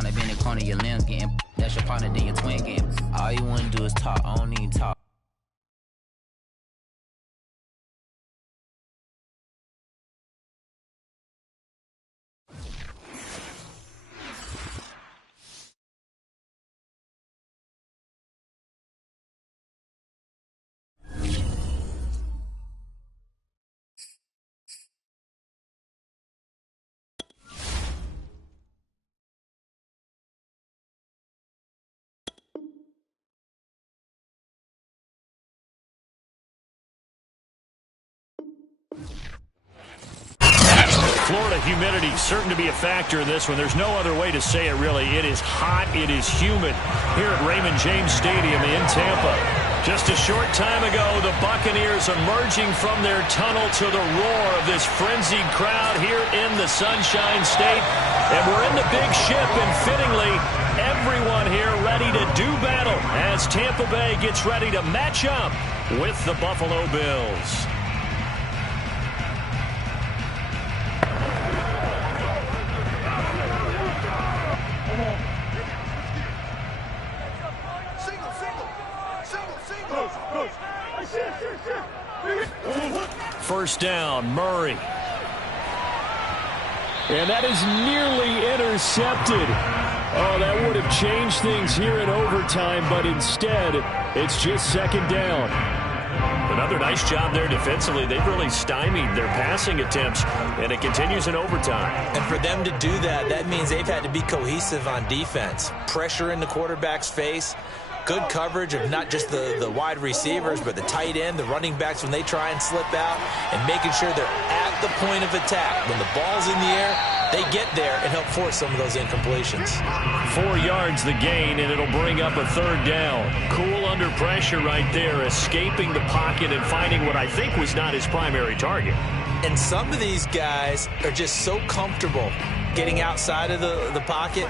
tryna bend the corner, your limbs getting. That's your partner, then your twin getting. All you wanna do is talk, I don't need talk. Florida humidity certain to be a factor in this one. There's no other way to say it, really. It is hot. It is humid here at Raymond James Stadium in Tampa. Just a short time ago, the Buccaneers emerging from their tunnel to the roar of this frenzied crowd here in the Sunshine State. And we're in the big ship, and fittingly, everyone here ready to do battle as Tampa Bay gets ready to match up with the Buffalo Bills. First down, Murray. And that is nearly intercepted. Oh, that would have changed things here in overtime, but instead, it's just second down. Another nice job there defensively. They've really stymied their passing attempts, and it continues in overtime. And for them to do that, that means they've had to be cohesive on defense. Pressure in the quarterback's face. Good coverage of not just the wide receivers, but the tight end, the running backs when they try and slip out, and making sure they're at the point of attack. When the ball's in the air, they get there and help force some of those incompletions. 4 yards the gain, and it'll bring up a third down. Cool under pressure right there, escaping the pocket and finding what I think was not his primary target. And some of these guys are just so comfortable getting outside of the pocket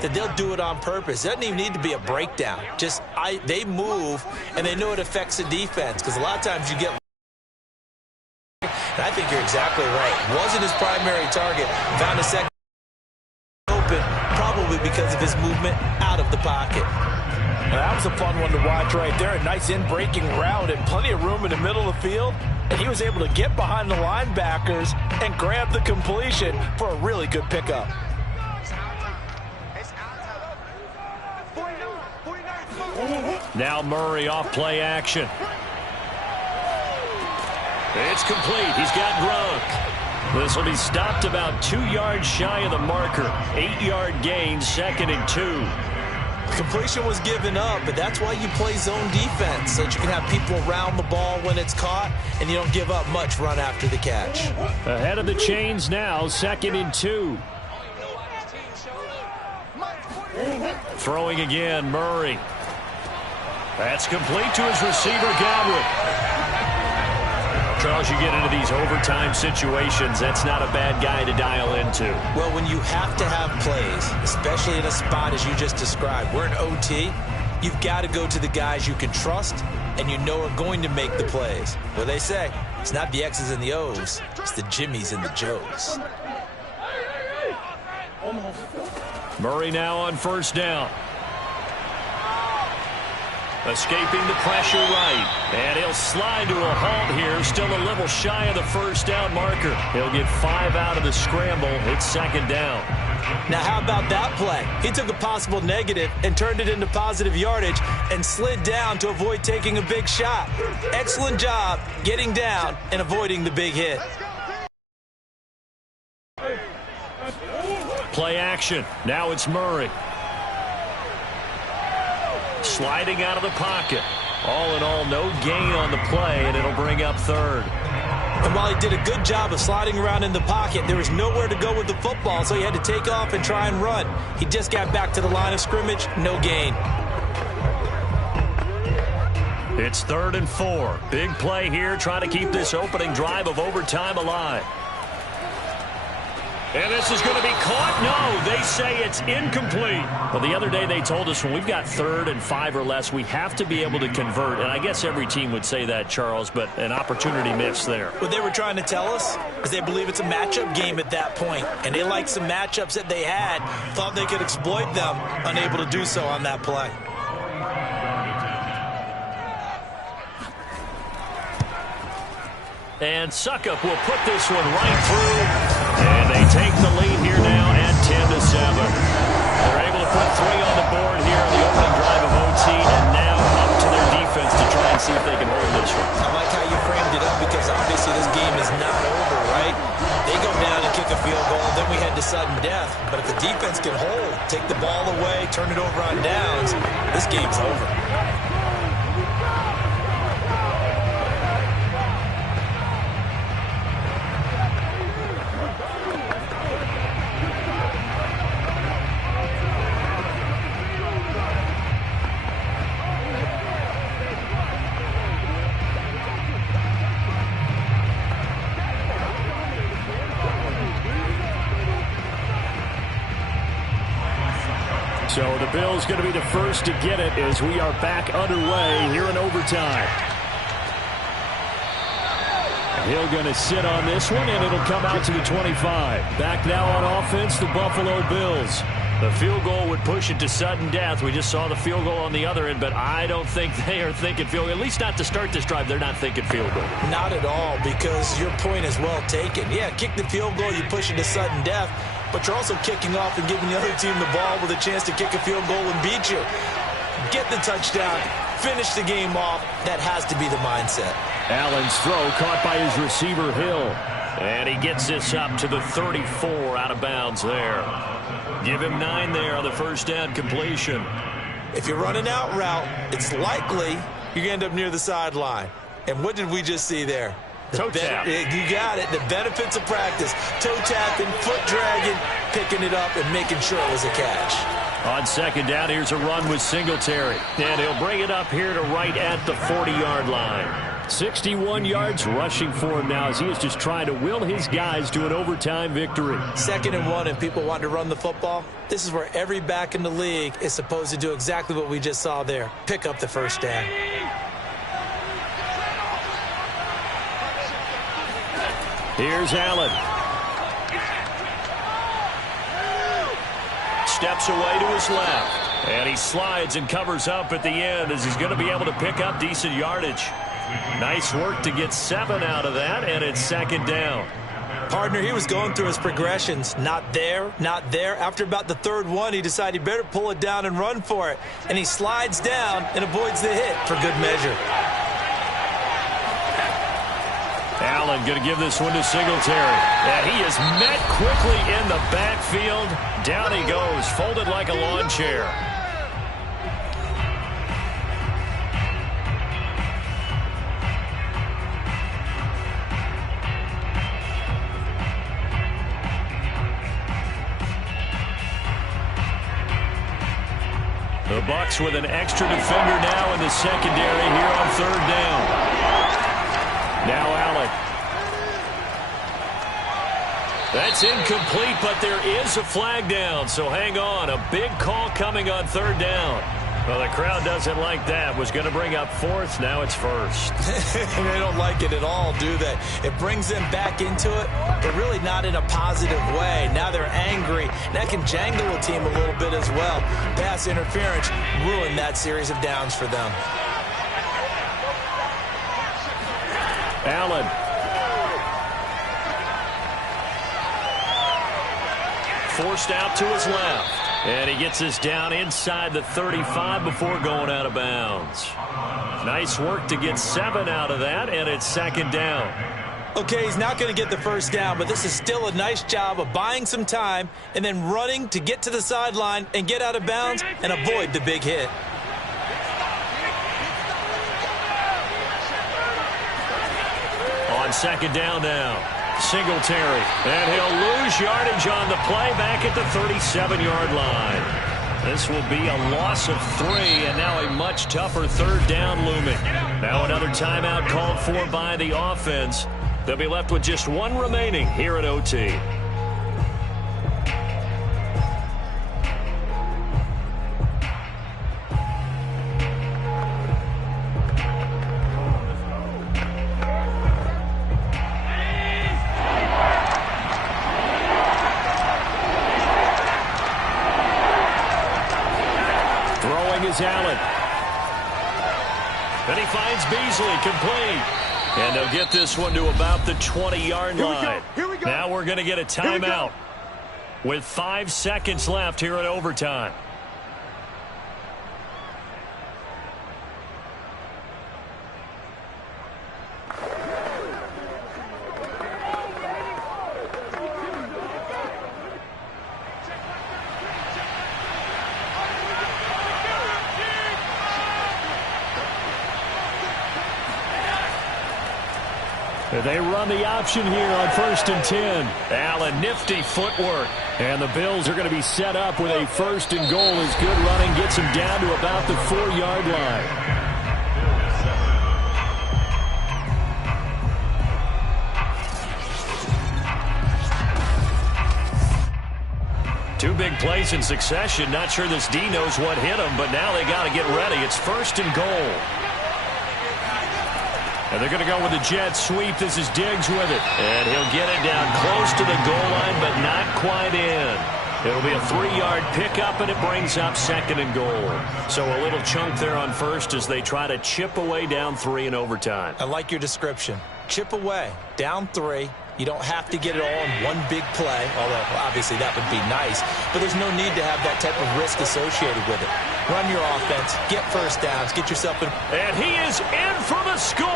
that they'll do it on purpose. It doesn't even need to be a breakdown. Just they move, and they know it affects the defense, because a lot of times you get. And I think you're exactly right. Wasn't his primary target. Found a second open, probably because of his movement out of the pocket. Now, that was a fun one to watch right there. A nice in-breaking route and plenty of room in the middle of the field. And he was able to get behind the linebackers and grab the completion for a really good pickup. Now Murray off play action. It's complete. He's got Gronk. This will be stopped about 2 yards shy of the marker. 8-yard gain, 2nd and 2. Completion was given up, but that's why you play zone defense, so that you can have people around the ball when it's caught, and you don't give up much run after the catch. Ahead of the chains now, 2nd and 2. Throwing again, Murray. That's complete to his receiver, Godwin. Charles, you get into these overtime situations, that's not a bad guy to dial into. Well, when you have to have plays, especially in a spot as you just described, we're in OT, you've got to go to the guys you can trust and you know are going to make the plays. Well, they say, it's not the X's and the O's, it's the Jimmys and the Joes. Murray now on first down. Escaping the pressure right. And he'll slide to a halt here. Still a little shy of the first down marker. He'll get 5 out of the scramble. It's second down. Now, how about that play? He took a possible negative and turned it into positive yardage and slid down to avoid taking a big shot. Excellent job getting down and avoiding the big hit. Play action. Now it's Murray. Sliding out of the pocket. All in all, no gain on the play, and it'll bring up third. And while he did a good job of sliding around in the pocket, there was nowhere to go with the football, so he had to take off and try and run. He just got back to the line of scrimmage, no gain. It's 3rd and 4. Big play here, trying to keep this opening drive of overtime alive. And this is going to be caught. No, they say it's incomplete. Well, the other day they told us when we've got 3rd and 5 or less, we have to be able to convert. And I guess every team would say that, Charles, but an opportunity missed there. What they were trying to tell us is they believe it's a matchup game at that point. And they liked some matchups that they had, thought they could exploit them, unable to do so on that play. And Succop will put this one right through. And they take the lead here now at 10-7. They're able to put 3 on the board here on the opening drive of OT. And now up to their defense to try and see if they can hold this one. I like how you framed it up because obviously this game is not over, right? They go down and kick a field goal, then we head to sudden death. But if the defense can hold, take the ball away, turn it over on downs, this game's over. So the Bills going to be the first to get it as we are back underway here in overtime. Hill going to sit on this one, and it'll come out to the 25. Back now on offense, the Buffalo Bills. The field goal would push it to sudden death. We just saw the field goal on the other end, but I don't think they are thinking field goal. At least not to start this drive. They're not thinking field goal. Not at all, because your point is well taken. Yeah, kick the field goal, you push it to sudden death, but you're also kicking off and giving the other team the ball with a chance to kick a field goal and beat you. Get the touchdown, finish the game off. That has to be the mindset. Allen's throw caught by his receiver, Hill. And he gets this up to the 34 out of bounds there. Give him 9 there on the first down completion. If you run an out route, it's likely you're going to end up near the sideline. And what did we just see there? Toe tap. You got it. The benefits of practice. Toe tapping, foot dragging, picking it up, and making sure it was a catch. On second down, here's a run with Singletary. And he'll bring it up here to right at the 40-yard line. 61 yards rushing for him now as he is just trying to will his guys to an overtime victory. 2nd and 1 and people want to run the football. This is where every back in the league is supposed to do exactly what we just saw there. Pick up the first down. Here's Allen. Steps away to his left. And he slides and covers up at the end as he's going to be able to pick up decent yardage. Nice work to get 7 out of that, and it's 2nd down. Partner, he was going through his progressions. Not there, not there. After about the 3rd one, he decided he better pull it down and run for it. And he slides down and avoids the hit for good measure. Allen going to give this one to Singletary. And he is met quickly in the backfield. Down he goes, folded like a lawn chair. The Bucs with an extra defender now in the secondary here on 3rd down. Now Allen. That's incomplete, but there is a flag down, so hang on. A big call coming on 3rd down. Well, the crowd doesn't like that. Was going to bring up 4th. Now it's 1st. They don't like it at all, do they? It brings them back into it, but really not in a positive way. Now they're angry. That can jangle a team a little bit as well. Pass interference ruined that series of downs for them. Allen. Forced out to his left. And he gets this down inside the 35 before going out of bounds. Nice work to get 7 out of that, and it's 2nd down. Okay, he's not going to get the first down, but this is still a nice job of buying some time and then running to get to the sideline and get out of bounds and avoid the big hit. On 2nd down now. Singletary, and he'll lose yardage on the play back at the 37-yard line. This will be a loss of 3, and now a much tougher 3rd down looming. Now another timeout called for by the offense. They'll be left with just 1 remaining here at OT. finds Beasley, complete. And they'll get this one to about the 20-yard line. Here we go. Now we're going to get a timeout with 5 seconds left here in overtime. They run the option here on 1st and 10. Allen, nifty footwork. And the Bills are going to be set up with a 1st and goal as good running gets them down to about the 4-yard line. Two big plays in succession. Not sure this D knows what hit him, but now they got to get ready. It's 1st and goal. And they're going to go with the jet sweep. This is Diggs with it. And he'll get it down close to the goal line, but not quite in. It'll be a 3-yard pickup, and it brings up 2nd and goal. So a little chunk there on 1st as they try to chip away down 3 in overtime. I like your description. Chip away, down 3. You don't have to get it all in one big play, although obviously that would be nice. But there's no need to have that type of risk associated with it. Run your offense, get 1st downs, get yourself in. And he is in for the score!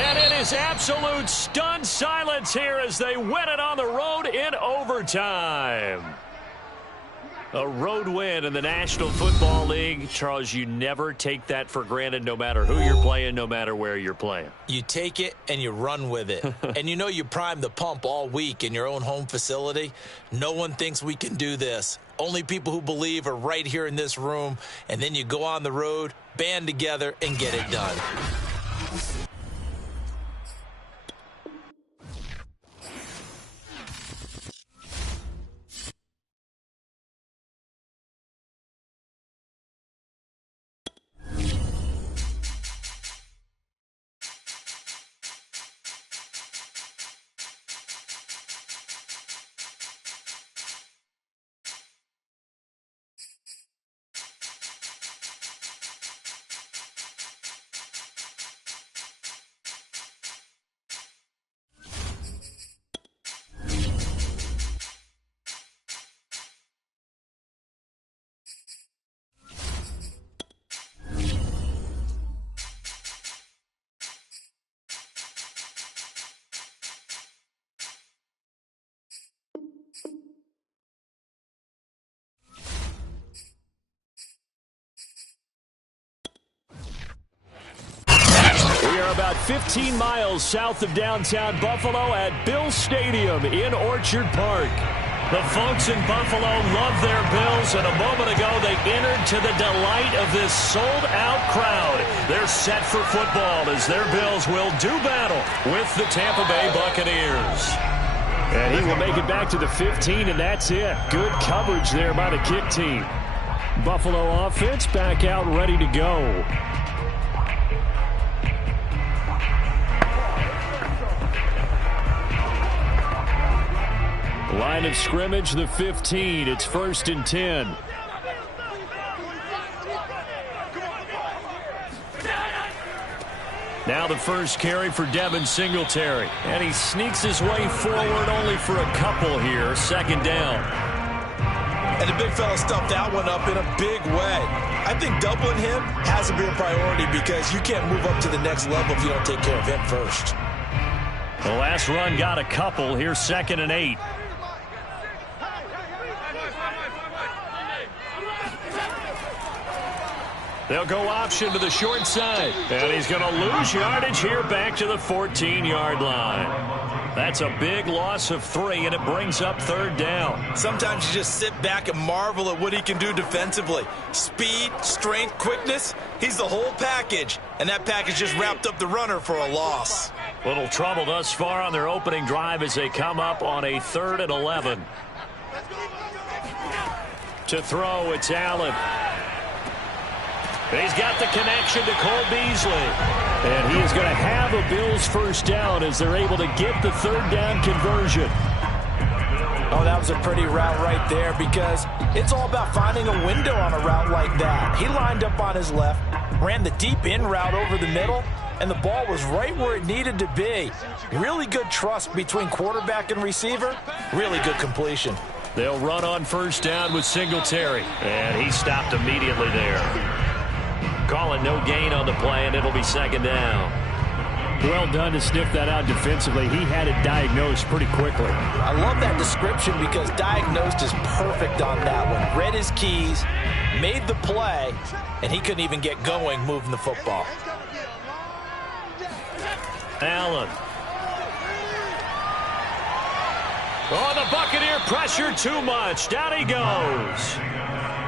And it is absolute stunned silence here as they win it on the road in overtime. A road win in the National Football League. Charles, you never take that for granted no matter who you're playing, no matter where you're playing. You take it and you run with it. And you know you primed the pump all week in your own home facility. No one thinks we can do this. Only people who believe are right here in this room. And then you go on the road, band together, and get it done. About 15 miles south of downtown Buffalo at Bills Stadium in Orchard Park. The folks in Buffalo love their Bills, and a moment ago they entered to the delight of this sold-out crowd. They're set for football as their Bills will do battle with the Tampa Bay Buccaneers. And he will make it back to the 15, and that's it. Good coverage there by the kick team. Buffalo offense back out ready to go. Line of scrimmage, the 15. It's 1st and 10. Now the first carry for Devin Singletary. And he sneaks his way forward only for a couple here. 2nd down. And the big fella stuffed that one up in a big way. I think doubling him has to be a priority because you can't move up to the next level if you don't take care of him first. The last run got a couple. Here's 2nd and 8. They'll go option to the short side. And he's going to lose yardage here back to the 14-yard line. That's a big loss of 3, and it brings up 3rd down. Sometimes you just sit back and marvel at what he can do defensively. Speed, strength, quickness, he's the whole package. And that package just wrapped up the runner for a loss. Little trouble thus far on their opening drive as they come up on a 3rd and 11. To throw, it's Allen. He's got the connection to Cole Beasley. And he is going to have a Bills 1st down as they're able to get the 3rd down conversion. Oh, that was a pretty route right there because it's all about finding a window on a route like that. He lined up on his left, ran the deep in route over the middle, and the ball was right where it needed to be. Really good trust between quarterback and receiver. Really good completion. They'll run on first down with Singletary, and he stopped immediately there. Calling no gain on the play, and it'll be second down. Well done to sniff that out defensively. He had it diagnosed pretty quickly. I love that description because diagnosed is perfect on that one. Read his keys, made the play, and he couldn't even get going moving the football. Allen. Oh, the Buccaneer pressure too much. Down he goes.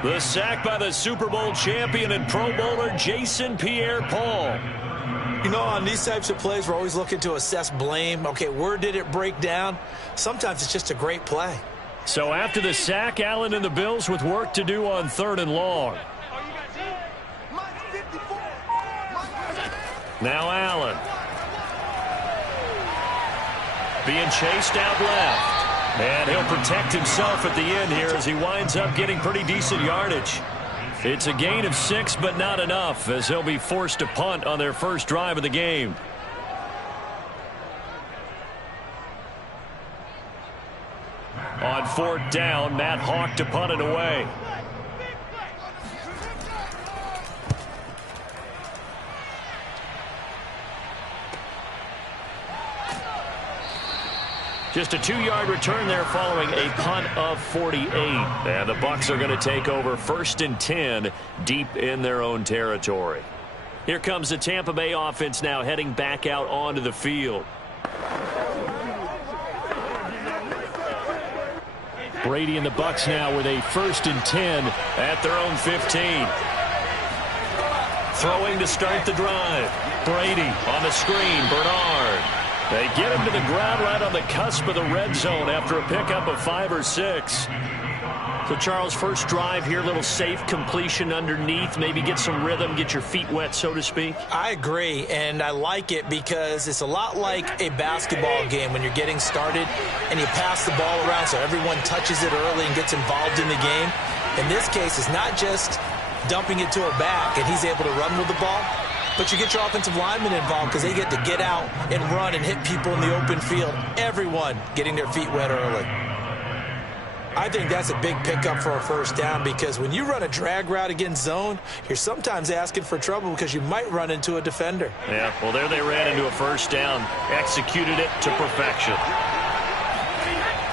The sack by the Super Bowl champion and Pro Bowler Jason Pierre-Paul. You know, on these types of plays, we're always looking to assess blame. Okay, where did it break down? Sometimes it's just a great play. So after the sack, Allen and the Bills with work to do on 3rd and long. Now Allen. Being chased out left. And he'll protect himself at the end here as he winds up getting pretty decent yardage. It's a gain of 6, but not enough, as he'll be forced to punt on their first drive of the game. On 4th down, Matt Hawk to punt it away. Just a 2-yard return there following a punt of 48. And the Bucs are going to take over 1st and 10 deep in their own territory. Here comes the Tampa Bay offense now heading back out onto the field. Brady and the Bucs now with a 1st and 10 at their own 15. Throwing to start the drive. Brady on the screen. Bernard. They get him to the ground right on the cusp of the red zone after a pickup of 5 or 6. So, Charles, first drive here, little safe completion underneath, maybe get some rhythm, get your feet wet, so to speak. I agree, and I like it because it's a lot like a basketball game when you're getting started and you pass the ball around so everyone touches it early and gets involved in the game. In this case, it's not just dumping it to a back and he's able to run with the ball, but you get your offensive linemen involved because they get to get out and run and hit people in the open field. Everyone getting their feet wet early. I think that's a big pickup for a first down because when you run a drag route against zone, you're sometimes asking for trouble because you might run into a defender. Yeah, well, there they ran into a first down, executed it to perfection.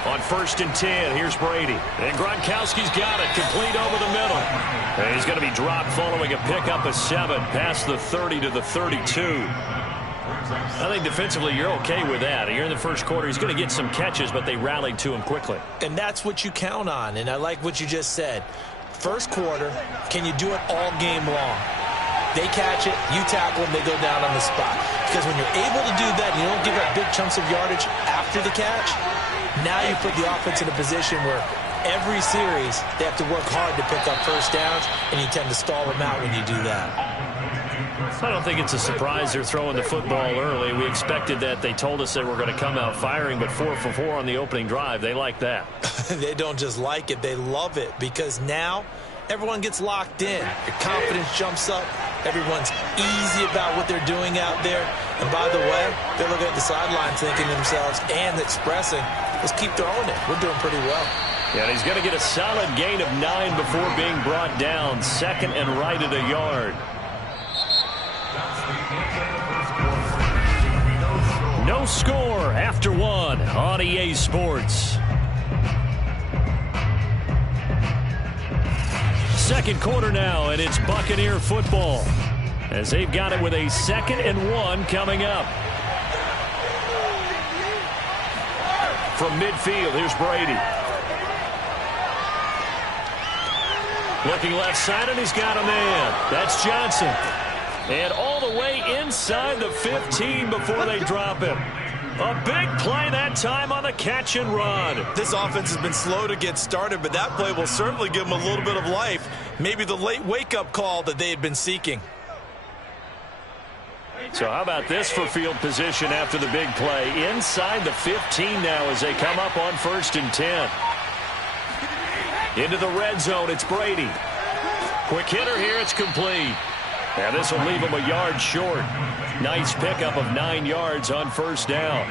On 1st and 10, here's Brady. And Gronkowski's got it, complete over the middle. And he's going to be dropped following a pickup of 7 past the 30 to the 32. I think defensively you're okay with that. You're in the first quarter. He's going to get some catches, but they rallied to him quickly. And that's what you count on, and I like what you just said. First quarter, can you do it all game long? They catch it, you tackle them, they go down on the spot. Because when you're able to do that, you don't give up big chunks of yardage after the catch. Now you put the offense in a position where every series they have to work hard to pick up first downs, and you tend to stall them out when you do that. I don't think it's a surprise they're throwing the football early. We expected that. They told us they were going to come out firing, but 4 for 4 on the opening drive. They like that. They don't just like it, they love it, because now everyone gets locked in. Your confidence jumps up. Everyone's easy about what they're doing out there. And by the way, they're looking at the sidelines thinking to themselves and expressing, let's keep throwing it. We're doing pretty well. Yeah, and he's going to get a solid gain of 9 before being brought down. 2nd and right at a yard. No score after 1 on EA Sports. Second quarter now, and it's Buccaneer football as they've got it with a 2nd and 1 coming up. From midfield, here's Brady. Looking left side, and he's got a man. That's Johnson. And all the way inside the 15 before they drop him. A big play that time on the catch and run. This offense has been slow to get started, but that play will certainly give them a little bit of life. Maybe the late wake-up call that they had been seeking. So how about this for field position after the big play? Inside the 15 now as they come up on 1st and 10. Into the red zone, it's Brady. Quick hitter here, it's complete. And this will leave him a yard short. Nice pickup of 9 yards on first down.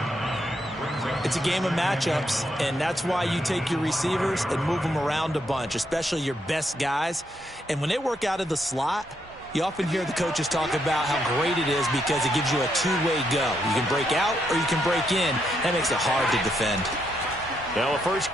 It's a game of matchups, and that's why you take your receivers and move them around a bunch, especially your best guys. And when they work out of the slot, you often hear the coaches talk about how great it is because it gives you a two-way go. You can break out or you can break in. That makes it hard to defend. Now a first...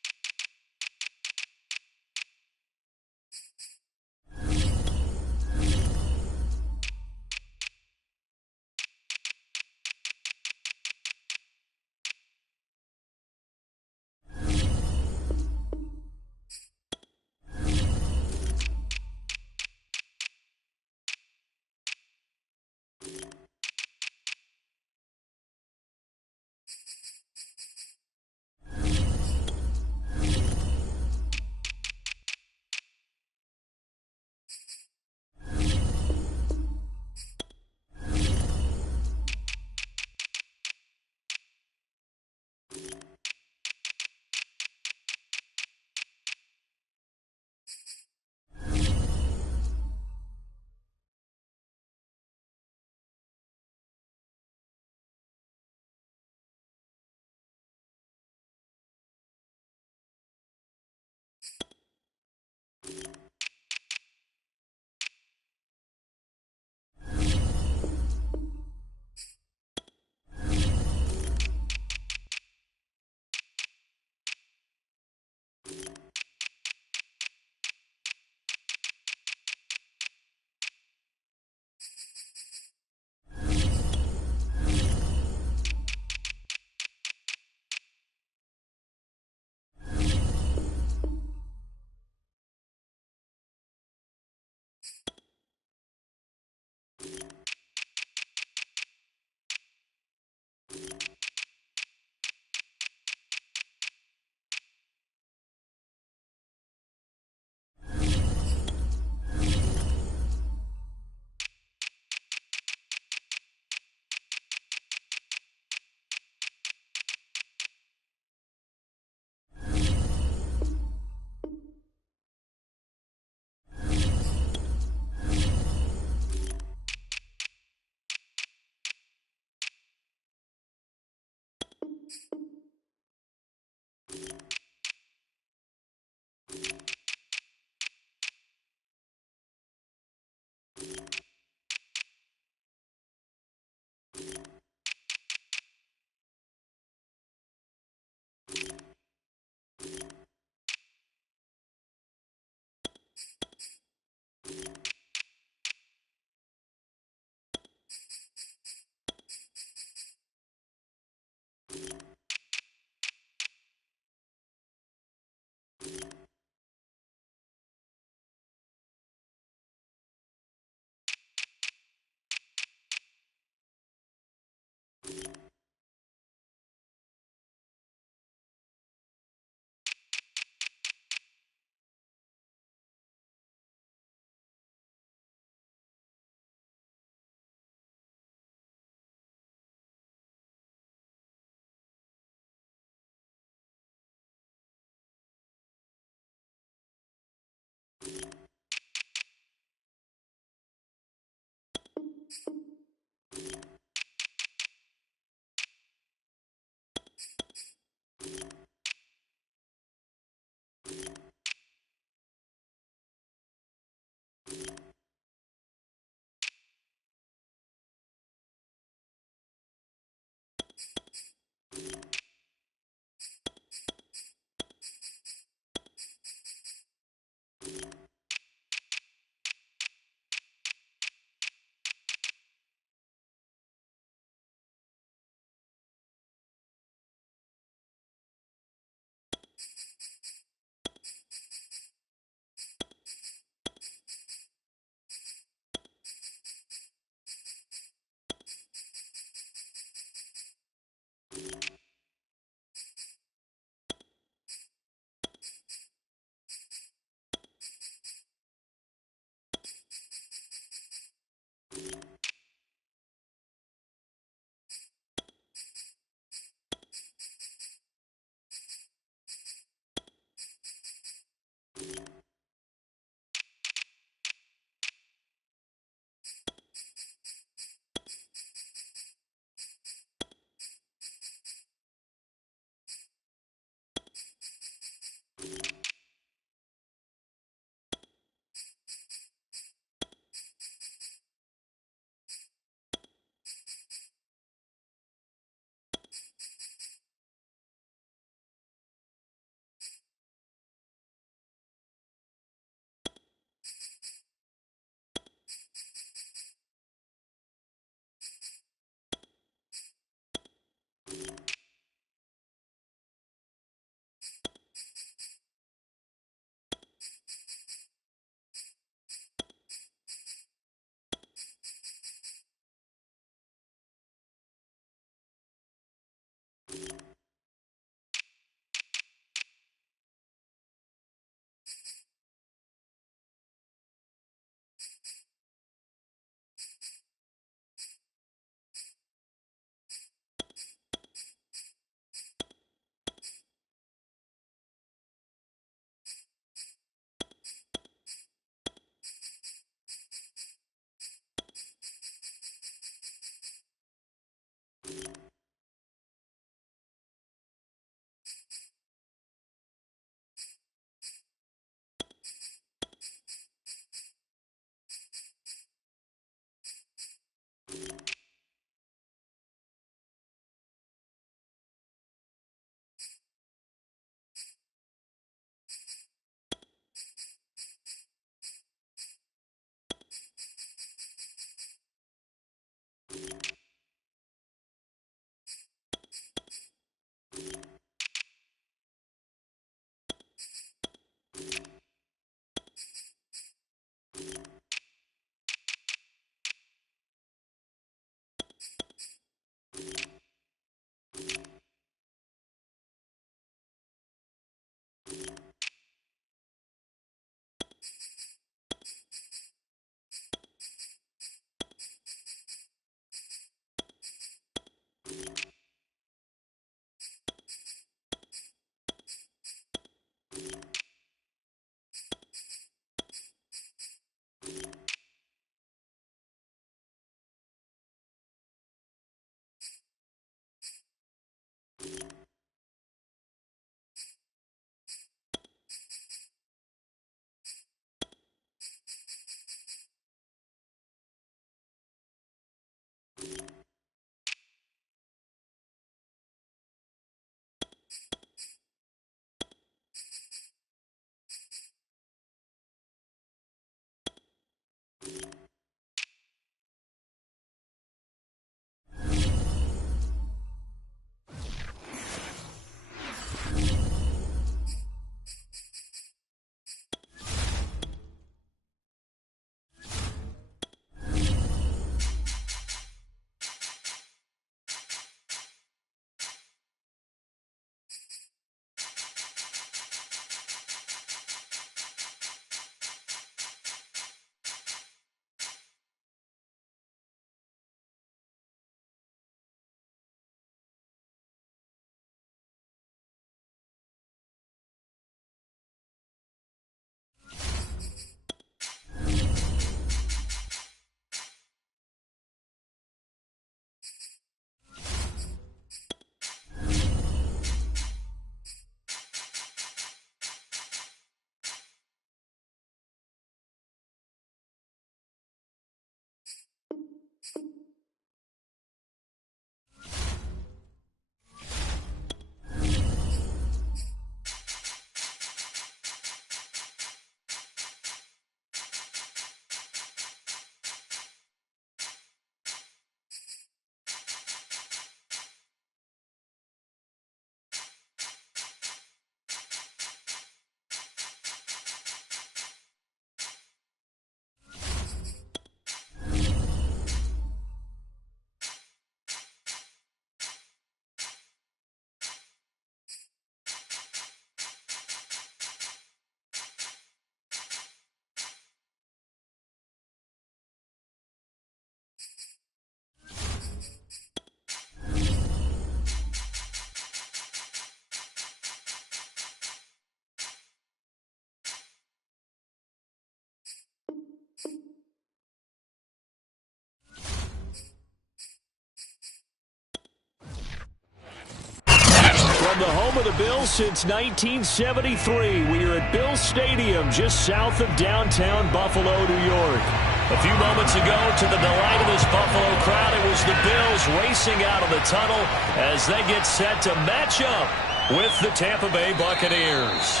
From the home of the Bills since 1973, we are at Bills Stadium just south of downtown Buffalo, New York. A few moments ago, to the delight of this Buffalo crowd, it was the Bills racing out of the tunnel as they get set to match up with the Tampa Bay Buccaneers.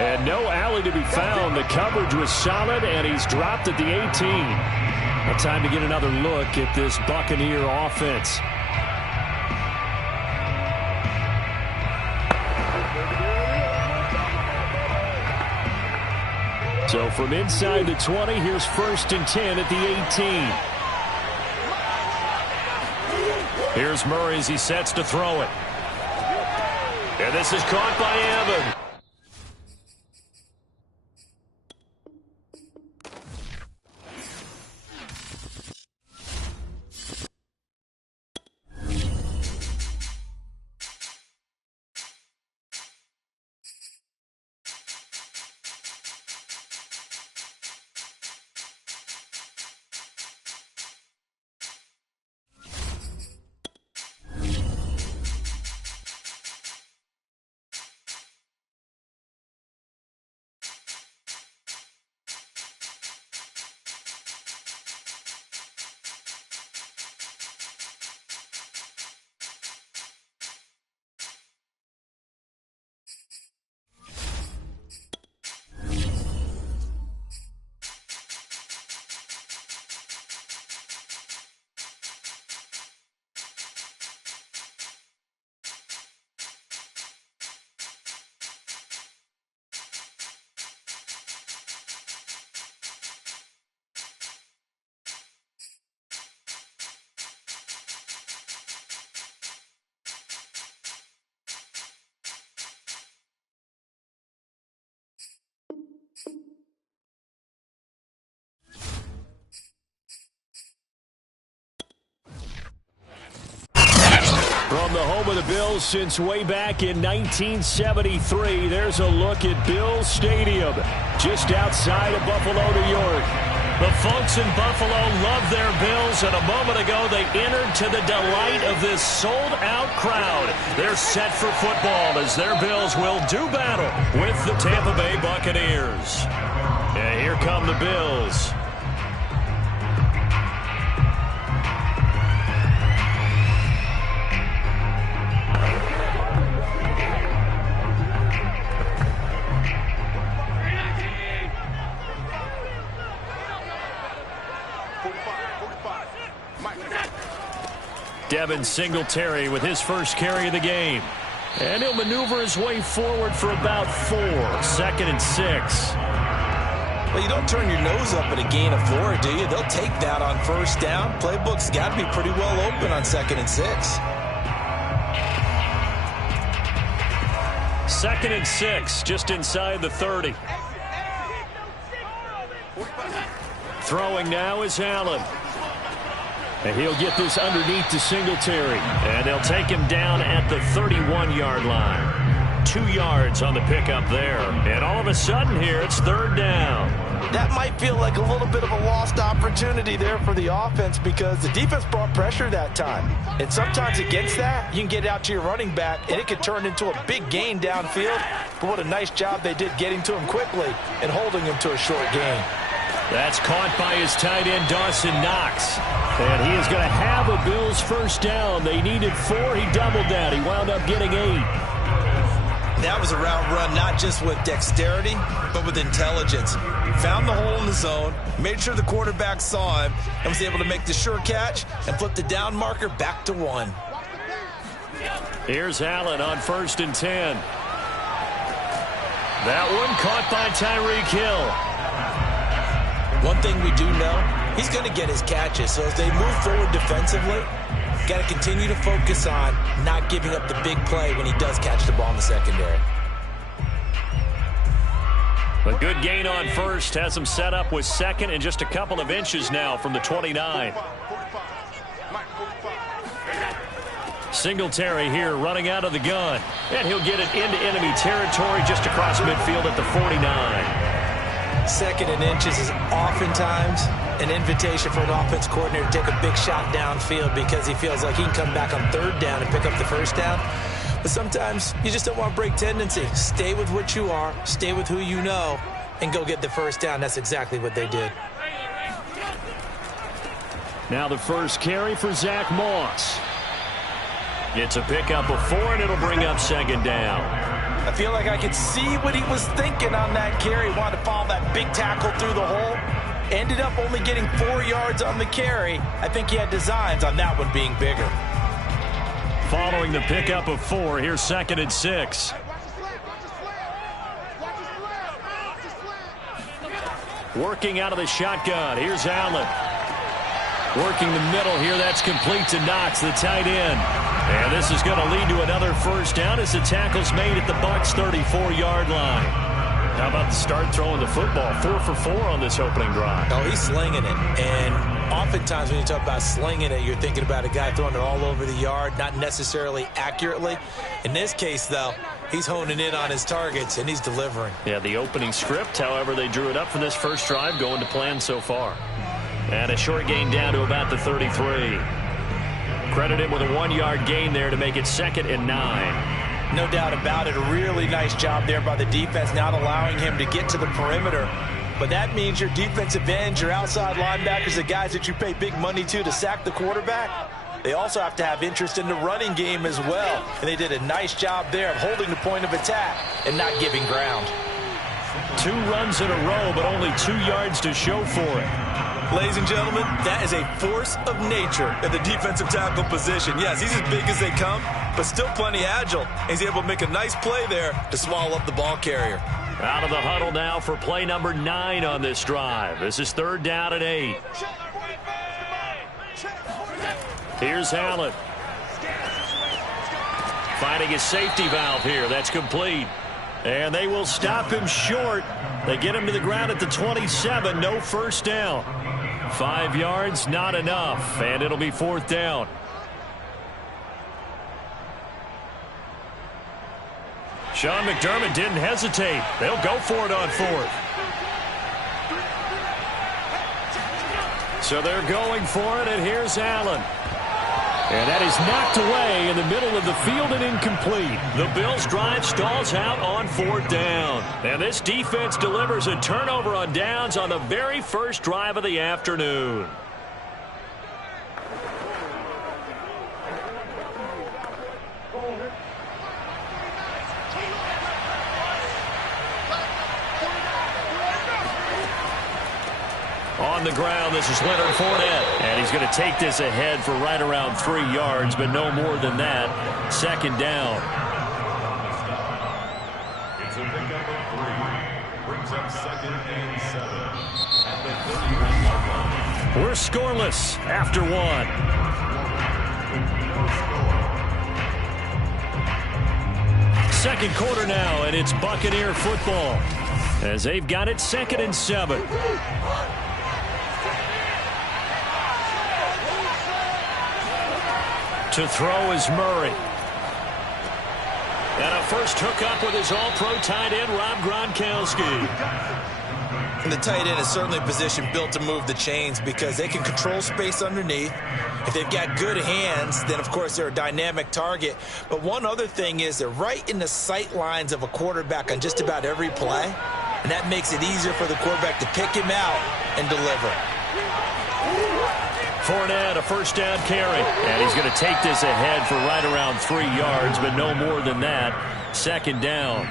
And no alley to be found. The coverage was solid, and he's dropped at the 18. Well, time to get another look at this Buccaneer offense. So from inside the 20, here's 1st and 10 at the 18. Here's Murray as he sets to throw it. And this is caught by Evans. home of the Bills since way back in 1973. There's a look at Bills Stadium, just outside of Buffalo, New York. The folks in Buffalo love their Bills, and a moment ago they entered to the delight of this sold-out crowd. They're set for football as their Bills will do battle with the Tampa Bay Buccaneers. And here come the Bills. Devin Singletary with his first carry of the game. And he'll maneuver his way forward for about 4. 2nd and 6. Well, you don't turn your nose up at a gain of 4, do you? They'll take that on first down. Playbook's got to be pretty well open on 2nd and 6. 2nd and 6, just inside the 30. Throwing now is Allen. And he'll get this underneath to Singletary. And they'll take him down at the 31-yard line. 2 yards on the pickup there. And all of a sudden here, it's 3rd down. That might feel like a little bit of a lost opportunity there for the offense because the defense brought pressure that time. And sometimes against that, you can get out to your running back, and it could turn into a big gain downfield. But what a nice job they did getting to him quickly and holding him to a short gain. That's caught by his tight end, Dawson Knox. And he is going to have a Bills first down. They needed 4. He doubled that. He wound up getting 8. That was a route run not just with dexterity, but with intelligence. Found the hole in the zone, made sure the quarterback saw him, and was able to make the sure catch and flip the down marker back to 1. Here's Allen on 1st and 10. That one caught by Tyreek Hill. One thing we do know, he's going to get his catches. So as they move forward defensively, got to continue to focus on not giving up the big play when he does catch the ball in the secondary. A good gain on 1st has him set up with 2nd and just a couple of inches now from the 29. Singletary here running out of the gun. And he'll get it into enemy territory just across midfield at the 49. 2nd and inches is oftentimes an invitation for an offense coordinator to take a big shot downfield because he feels like he can come back on 3rd down and pick up the first down. But sometimes you just don't want to break tendency. Stay with what you are, stay with who you know, and go get the first down. That's exactly what they did. Now the first carry for Zach Moss. It's a pickup of 4, and it'll bring up 2nd down. I feel like I could see what he was thinking on that carry. He wanted to follow that big tackle through the hole. Ended up only getting 4 yards on the carry. I think he had designs on that one being bigger. Following the pickup of 4, here's 2nd and 6. Working out of the shotgun. Here's Allen. Working the middle here. That's complete to Knox, the tight end. And this is going to lead to another first down as the tackle's made at the Bucs' 34-yard line. How about the start throwing the football? 4 for 4 on this opening drive. Oh, he's slinging it. And oftentimes when you talk about slinging it, you're thinking about a guy throwing it all over the yard, not necessarily accurately. In this case, though, he's honing in on his targets, and he's delivering. Yeah, the opening script, however, they drew it up for this first drive, going to plan so far. And a short gain down to about the 33. Credited with a 1-yard gain there to make it 2nd and 9. No doubt about it. A really nice job there by the defense, not allowing him to get to the perimeter. But that means your defensive ends, your outside linebackers, the guys that you pay big money to sack the quarterback, they also have to have interest in the running game as well. And they did a nice job there of holding the point of attack and not giving ground. 2 runs in a row, but only 2 yards to show for it. Ladies and gentlemen, that is a force of nature in the defensive tackle position. Yes, he's as big as they come, but still plenty agile. He's able to make a nice play there to swallow up the ball carrier. Out of the huddle now for play number 9 on this drive. This is 3rd down and 8. Here's Allen. Finding his safety valve here. That's complete. And they will stop him short. They get him to the ground at the 27. No first down. 5 yards, not enough. And it'll be 4th down. Sean McDermott didn't hesitate. They'll go for it on 4th. So they're going for it, and here's Allen. And that is knocked away in the middle of the field and incomplete. The Bills' drive stalls out on 4th down. And this defense delivers a turnover on downs on the very first drive of the afternoon. On the ground, this is Leonard Fournette. And he's going to take this ahead for right around 3 yards, but no more than that. 2nd down. It's a pickup of 3. Brings up 2nd and 7. We're scoreless after 1. Second quarter now, and it's Buccaneer football as they've got it 2nd and 7. To throw is Murray. And a first hookup with his all-pro tight end, Rob Gronkowski. And the tight end is certainly a position built to move the chains because they can control space underneath. If they've got good hands, then, of course, they're a dynamic target. But one other thing is they're right in the sight lines of a quarterback on just about every play. And that makes it easier for the quarterback to pick him out and deliver. Fournette, a first down carry. And he's going to take this ahead for right around 3 yards, but no more than that. 2nd down.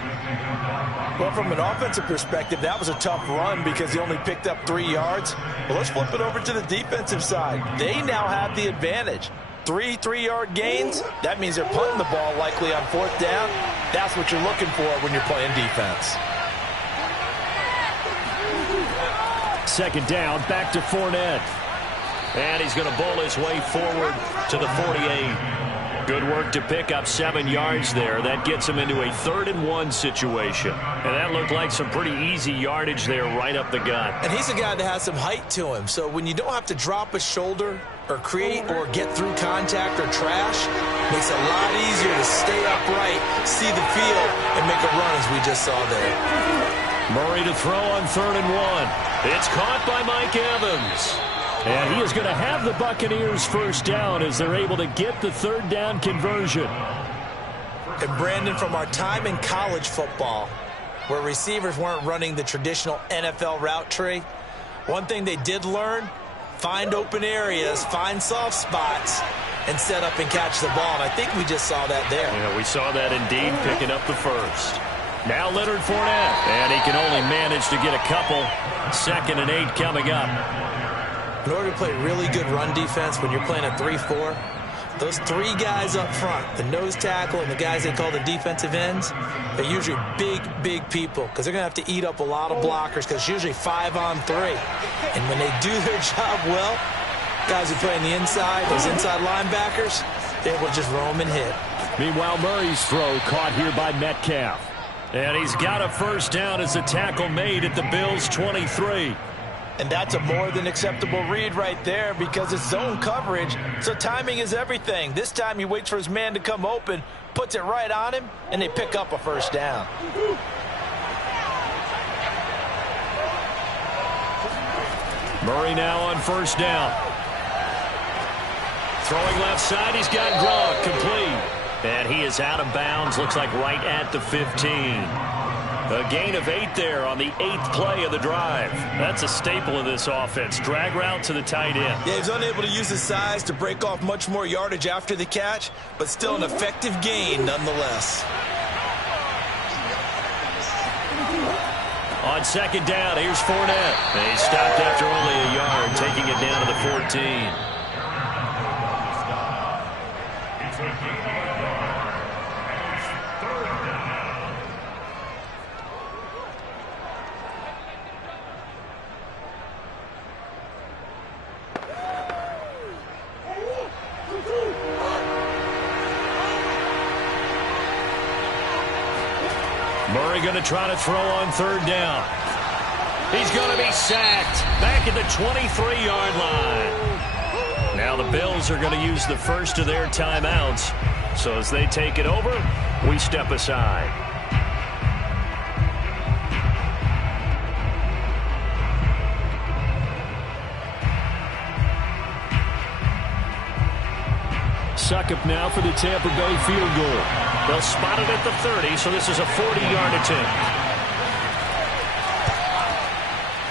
Well, from an offensive perspective, that was a tough run because he only picked up 3 yards. Well, let's flip it over to the defensive side. They now have the advantage. 3 3-yard gains, that means they're punting the ball likely on 4th down. That's what you're looking for when you're playing defense. 2nd down, back to Fournette. And he's going to bowl his way forward to the 48. Good work to pick up 7 yards there. That gets him into a 3rd and 1 situation. And that looked like some pretty easy yardage there right up the gut. And he's a guy that has some height to him. So when you don't have to drop a shoulder or create or get through contact or trash, makes it a lot easier to stay upright, see the field, and make a run as we just saw there. Murray to throw on 3rd and 1. It's caught by Mike Evans. And he is going to have the Buccaneers first down as they're able to get the 3rd down conversion. And Brandon, from our time in college football, where receivers weren't running the traditional NFL route tree, one thing they did learn, find open areas, find soft spots, and set up and catch the ball. And I think we just saw that there. Yeah, we saw that indeed, picking up the first. Now Leonard Fournette, and he can only manage to get a couple. 2nd and 8 coming up. In order to play really good run defense when you're playing a 3-4, those 3 guys up front, the nose tackle and the guys they call the defensive ends, they're usually big people because they're going to have to eat up a lot of blockers because it's usually 5 on 3. And when they do their job well, guys who play on the inside, those inside linebackers, they're able to just roam and hit. Meanwhile, Murray's throw caught here by Metcalf. And he's got a first down as the tackle made at the Bills' 23. And that's a more than acceptable read right there because it's zone coverage, so timing is everything. This time he waits for his man to come open, puts it right on him, and they pick up a first down. Murray now on first down. Throwing left side, he's got Gronk complete. And he is out of bounds, looks like right at the 15. A gain of 8 there on the 8th play of the drive. That's a staple of this offense. Drag route to the tight end. Yeah, he's unable to use his size to break off much more yardage after the catch, but still an effective gain nonetheless. On 2nd down, here's Fournette. And he stopped after only a yard, taking it down to the 14. Murray going to try to throw on 3rd down. He's going to be sacked back at the 23-yard line. Now the Bills are going to use the first of their timeouts. So as they take it over, we step aside. Succop now for the Tampa Bay field goal. They'll spot it at the 30, so this is a 40-yard attempt.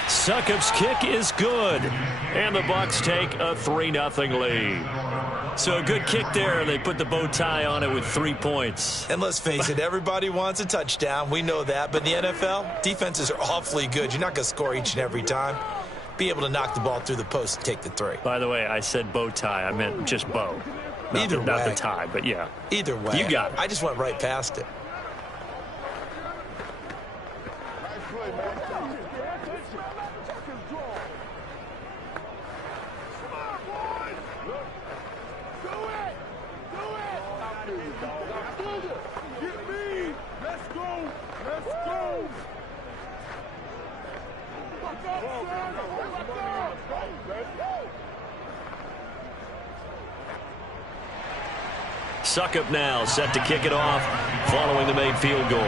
Succop's kick is good, and the Bucs take a 3-0 lead. So a good kick there. They put the bow tie on it with 3 points. And let's face it, everybody wants a touchdown. We know that. But in the NFL, defenses are awfully good. You're not going to score each and every time. Be able to knock the ball through the post and take the 3. By the way, I said bow tie. I meant just bow. Not the tie, but yeah. Either way. You got it. I just went right past it. Succop now set to kick it off following the made field goal.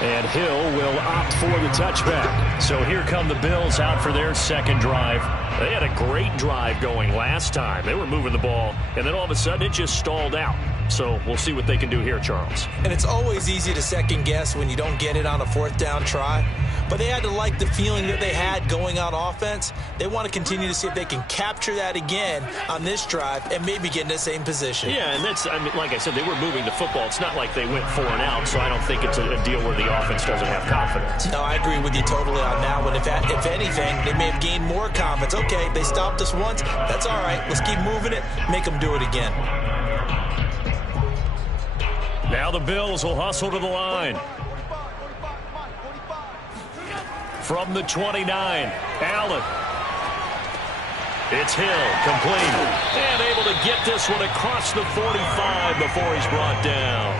And Hill will opt for the touchback. So here come the Bills out for their second drive. They had a great drive going last time. They were moving the ball, and then all of a sudden it just stalled out. So we'll see what they can do here, Charles. And it's always easy to second guess when you don't get it on a 4th down try. But they had to like the feeling that they had going on offense. They want to continue to see if they can capture that again on this drive and maybe get in the same position. Yeah, and that's, I mean, like I said, they were moving the football. It's not like they went 4 and out, so I don't think it's a deal where the offense doesn't have confidence. No, I agree with you totally on that one. If anything, they may have gained more confidence. Okay, they stopped us once. That's all right. Let's keep moving it. Make them do it again. Now the Bills will hustle to the line. From the 29, Allen. It's Hill, complete. And able to get this one across the 45 before he's brought down.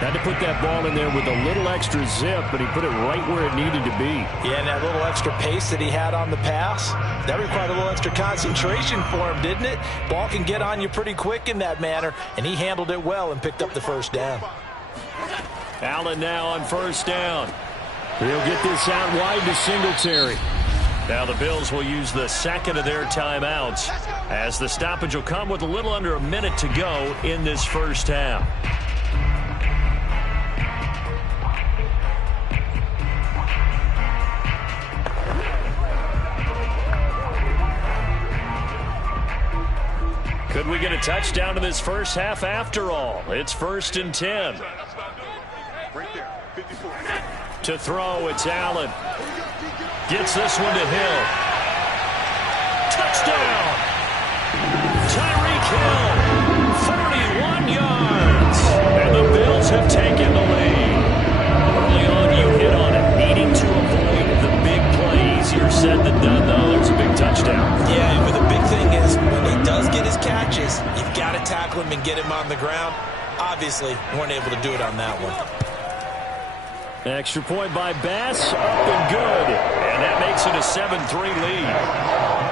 Had to put that ball in there with a little extra zip, but he put it right where it needed to be. Yeah, and that little extra pace that he had on the pass, that required a little extra concentration for him, didn't it? Ball can get on you pretty quick in that manner, and he handled it well and picked up the first down. Allen now on first down. He'll get this out wide to Singletary. Now the Bills will use the second of their timeouts as the stoppage will come with a little under a minute to go in this first half. Could we get a touchdown in this first half after all? It's 1st and 10. To throw, it's Allen. Gets this one to Hill. Touchdown! Tyreek Hill, 41 yards. And the Bills have taken the lead. Early on, you hit on it. Needing to avoid the big play. Easier said than done, though. There's a big touchdown. Yeah, but the big thing is when he does get his catches, you've got to tackle him and get him on the ground. Obviously, weren't able to do it on that one. Extra point by Bass, up And good. And that makes it a 7-3 lead.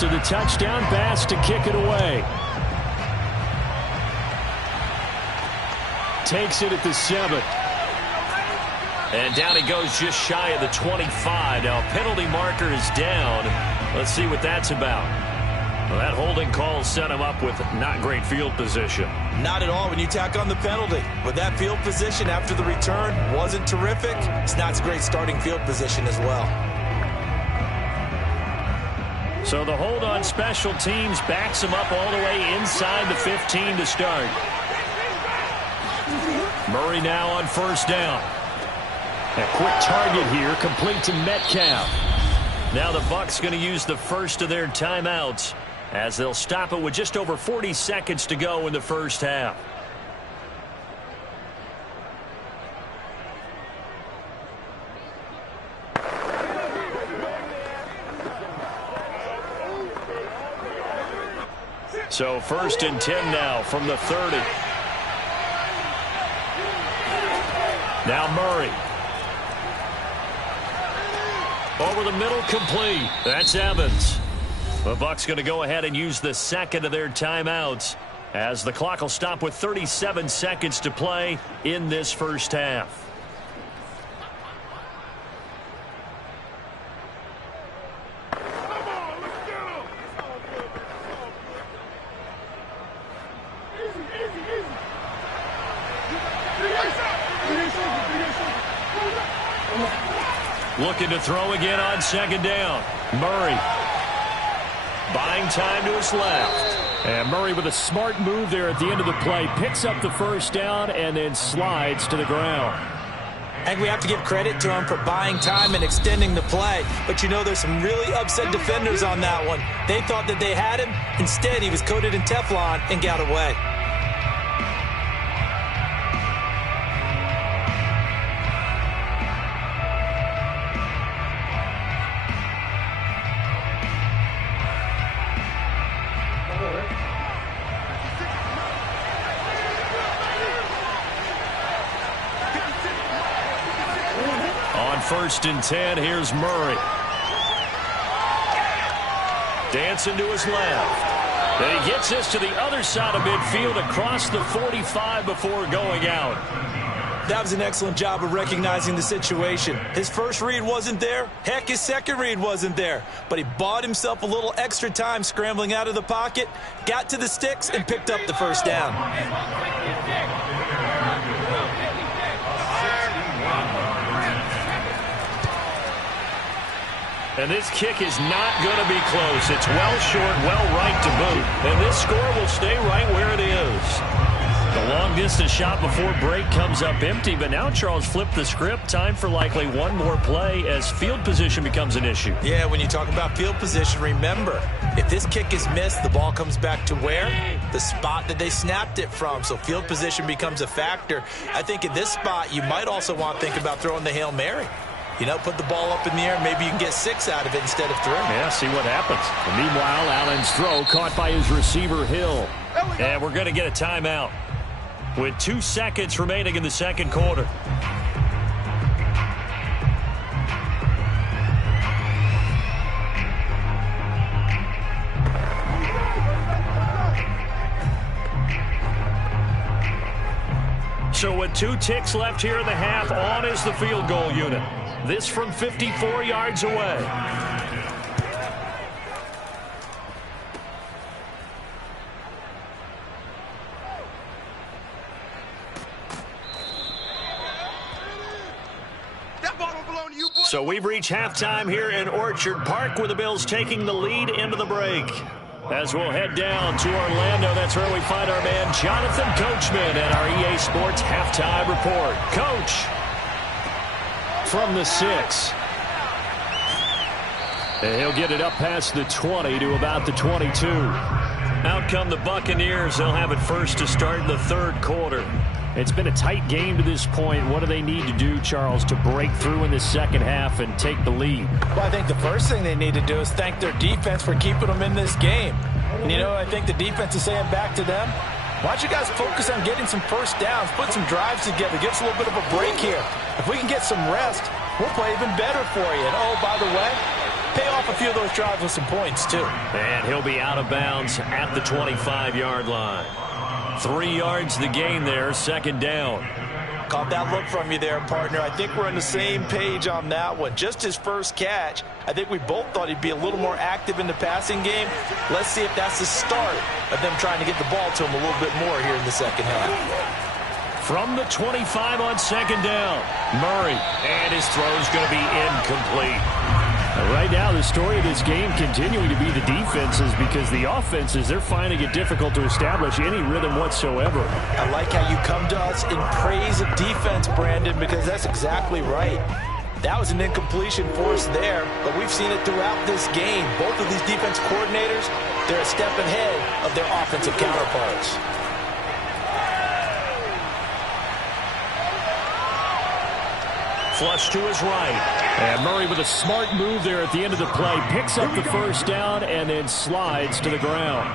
To the touchdown, Bass to kick it away. Takes it at the 7. And down he goes just shy of the 25. Now a penalty marker is down. Let's see what that's about. Well, that holding call set him up with not great field position. Not at all when you tack on the penalty. With that field position after the return wasn't terrific. It's not a great starting field position as well. So the hold on special teams backs him up all the way inside the 15 to start. Murray now on first down. A quick target here, complete to Metcalf. Now the Bucks going to use the first of their timeouts as they'll stop it with just over 40 seconds to go in the first half. So 1st and 10 now from the 30. Now Murray. Over the middle, complete. That's Evans. The Bucks going to go ahead and use the second of their timeouts as the clock will stop with 37 seconds to play in this first half. Looking to throw again on 2nd down. Murray. Buying time to his left. And Murray with a smart move there at the end of the play. Picks up the 1st down and then slides to the ground. I think we have to give credit to him for buying time and extending the play. But, you know, there's some really upset defenders on that one. They thought that they had him. Instead, he was coated in Teflon and got away. On 1st and 10, here's Murray. Dancing to his left. And he gets this to the other side of midfield across the 45 before going out. That was an excellent job of recognizing the situation. His first read wasn't there. Heck, his second read wasn't there. But he bought himself a little extra time scrambling out of the pocket, got to the sticks, and picked up the 1st down. And this kick is not going to be close. It's well short, well right to boot. And this score will stay right where it is. The long-distance shot before break comes up empty, but now Charles flipped the script. Time for likely one more play as field position becomes an issue. Yeah, when you talk about field position, remember, if this kick is missed, the ball comes back to where? The spot that they snapped it from. So field position becomes a factor. I think at this spot, you might also want to think about throwing the Hail Mary. You know, put the ball up in the air. Maybe you can get 6 out of it instead of 3. Yeah, see what happens. And meanwhile, Allen's throw caught by his receiver, Hill. And we're going to get a timeout with 2 seconds remaining in the second quarter. So with 2 ticks left here in the half, on is the field goal unit. This from 54 yards away. So we've reached halftime here in Orchard Park with the Bills taking the lead into the break. As we'll head down to Orlando, that's where we find our man Jonathan Coachman at our EA Sports Halftime Report. Coach. From the 6. And he'll get it up past the 20 to about the 22. Out come the Buccaneers. They'll have it first to start the third quarter. It's been a tight game to this point. What do they need to do, Charles, to break through in the second half and take the lead? Well, I think the first thing they need to do is thank their defense for keeping them in this game. And, you know, I think the defense is saying back to them, why don't you guys focus on getting some first downs, put some drives together, give us a little bit of a break here. If we can get some rest, we'll play even better for you. And, oh, by the way, pay off a few of those drives with some points, too. And he'll be out of bounds at the 25-yard line. 3 yards the gain there, second down. Caught that look from you there, partner. I think we're on the same page on that one. Just his first catch, I think we both thought he'd be a little more active in the passing game. Let's see if that's the start of them trying to get the ball to him a little bit more here in the second half. From the 25 on second down, Murray. And his throw's going to be incomplete. Right now, the story of this game continuing to be the defenses, because the offenses, they're finding it difficult to establish any rhythm whatsoever. I like how you come to us in praise of defense, Brandon, because that's exactly right. That was an incompletion force there, but we've seen it throughout this game. Both of these defense coordinators, they're a step ahead of their offensive counterparts. Flush to his right. And Murray with a smart move there at the end of the play. Picks up the first down and then slides to the ground.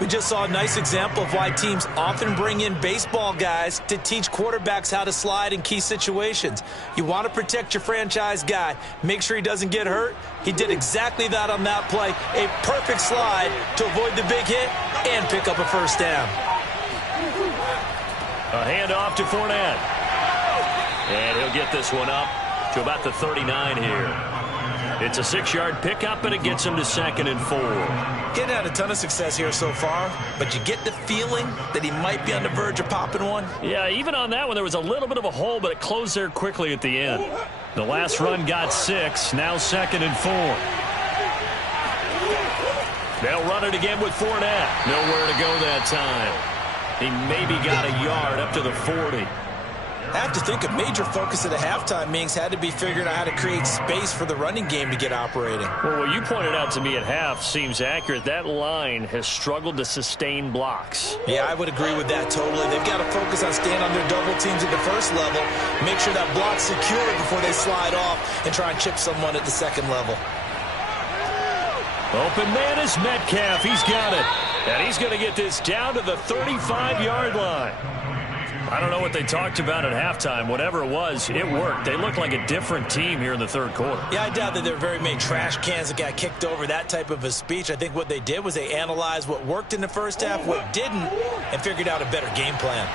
We just saw a nice example of why teams often bring in baseball guys to teach quarterbacks how to slide in key situations. You want to protect your franchise guy. Make sure he doesn't get hurt. He did exactly that on that play. A perfect slide to avoid the big hit and pick up a first down. A handoff to Fournette. And he'll get this one up to about the 39 here. It's a 6-yard pickup, and it gets him to 2nd and 4. Getting had a ton of success here so far, but you get the feeling that he might be on the verge of popping one. Yeah, even on that one, there was a little bit of a hole, but it closed there quickly at the end. The last run got 6, now 2nd and 4. They'll run it again with Fournette. Nowhere to go that time. He maybe got a yard up to the 40. I have to think a major focus at the halftime meetings had to be figuring out how to create space for the running game to get operating. Well, what you pointed out to me at half seems accurate. That line has struggled to sustain blocks. Yeah, I would agree with that totally. They've got to focus on staying on their double teams at the first level, make sure that block's secure before they slide off and try and chip someone at the second level. Open man is Metcalf. He's got it. And he's going to get this down to the 35-yard line. I don't know what they talked about at halftime. Whatever it was, it worked. They look like a different team here in the third quarter. Yeah, I doubt that there are very many trash cans that got kicked over, that type of a speech. I think what they did was they analyzed what worked in the first half, what didn't, and figured out a better game plan.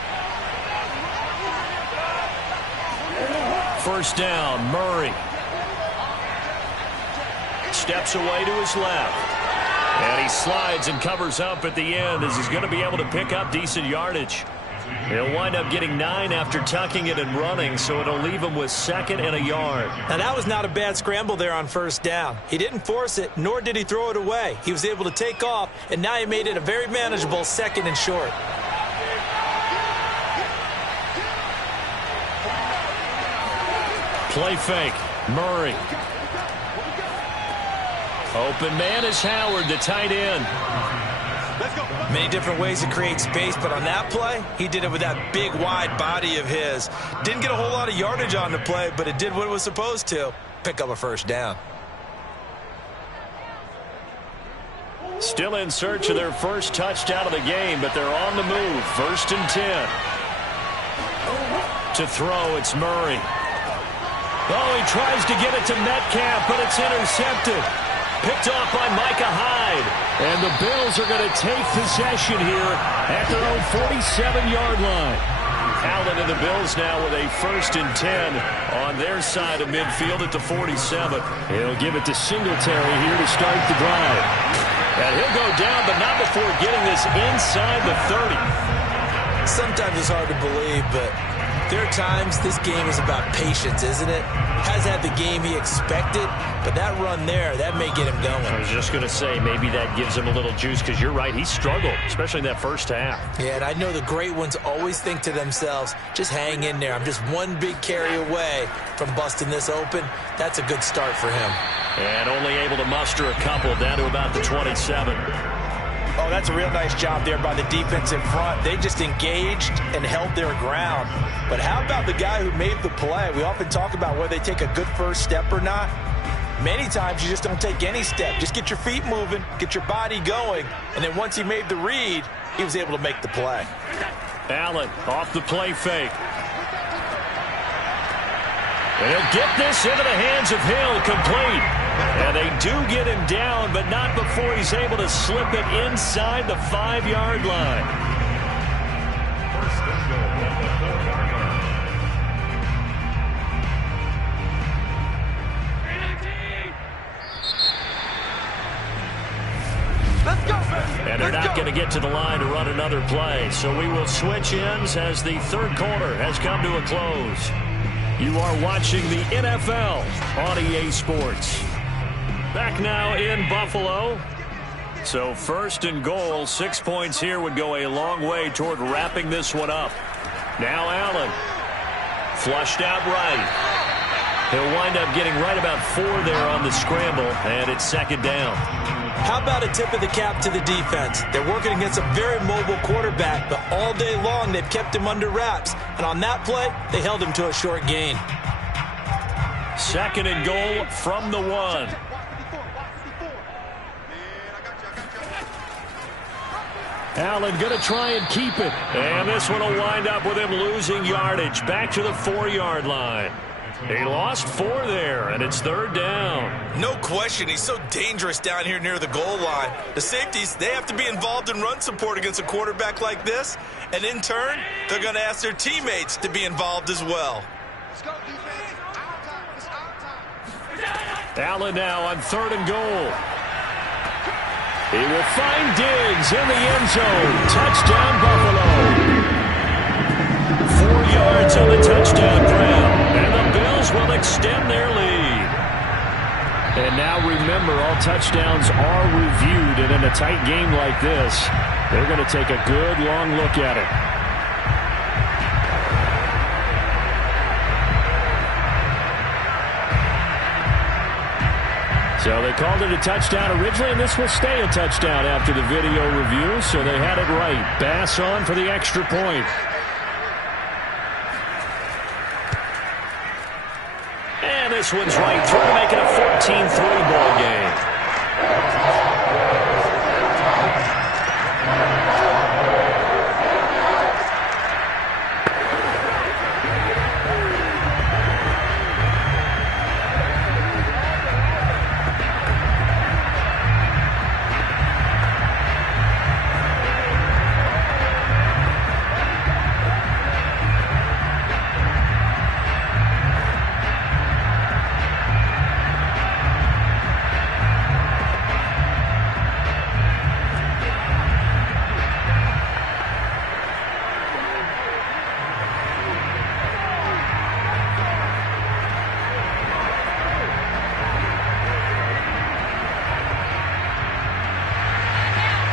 First down, Murray. Steps away to his left. And he slides and covers up at the end as he's going to be able to pick up decent yardage. He'll wind up getting 9 after tucking it and running, so it'll leave him with 2nd and a yard. Now, that was not a bad scramble there on first down. He didn't force it, nor did he throw it away. He was able to take off, and now he made it a very manageable 2nd and short. Play fake. Murray. Open man is Howard, the tight end. Many different ways to create space, but on that play, he did it with that big, wide body of his. Didn't get a whole lot of yardage on the play, but it did what it was supposed to. Pick up a first down. Still in search of their first touchdown of the game, but they're on the move. 1st and 10. To throw, it's Murray. Oh, he tries to get it to Metcalf, but it's intercepted. Picked off by Micah Hyde. And the Bills are going to take possession here at their own 47-yard line. Allen and the Bills now with a 1st and 10 on their side of midfield at the 47. He'll give it to Singletary here to start the drive. And he'll go down, but not before getting this inside the 30. Sometimes it's hard to believe, but there are times this game is about patience, isn't it? Has had the game he expected, but that run there, that may get him going. I was just going to say, maybe that gives him a little juice, because you're right, he struggled, especially in that first half. Yeah, and I know the great ones always think to themselves, just hang in there. I'm just one big carry away from busting this open. That's a good start for him. And only able to muster a couple down to about the 27. Oh, that's a real nice job there by the defense in front. They just engaged and held their ground. But how about the guy who made the play? We often talk about whether they take a good first step or not. Many times you just don't take any step. Just get your feet moving, get your body going, and then once he made the read, he was able to make the play. Allen off the play fake. And he'll get this into the hands of Hill, complete. And they do get him down, but not before he's able to slip it inside the 5-yard line. Let's go. And they're not going to get to the line to run another play. So we will switch ends as the third quarter has come to a close. You are watching the NFL on EA Sports. Back now in Buffalo. So 1st and goal, 6 points here would go a long way toward wrapping this one up. Now Allen. Flushed out right. He'll wind up getting right about 4 there on the scramble, and it's second down. How about a tip of the cap to the defense? They're working against a very mobile quarterback, but all day long they've kept him under wraps. And on that play, they held him to a short gain. Second and goal from the 1. Allen going to try and keep it. And this one will wind up with him losing yardage. Back to the 4-yard line. He lost 4 there, and it's third down. No question, he's so dangerous down here near the goal line. The safeties, they have to be involved in run support against a quarterback like this. And in turn, they're going to ask their teammates to be involved as well. Allen now on third and goal. He will find Diggs in the end zone. Touchdown, Buffalo. 4 yards on the touchdown grab. And the Bills will extend their lead. And now remember, all touchdowns are reviewed. And in a tight game like this, they're going to take a good long look at it. So they called it a touchdown originally, and this will stay a touchdown after the video review, so they had it right. Bass on for the extra point. And this one's right through to make it a 14-3 ball game.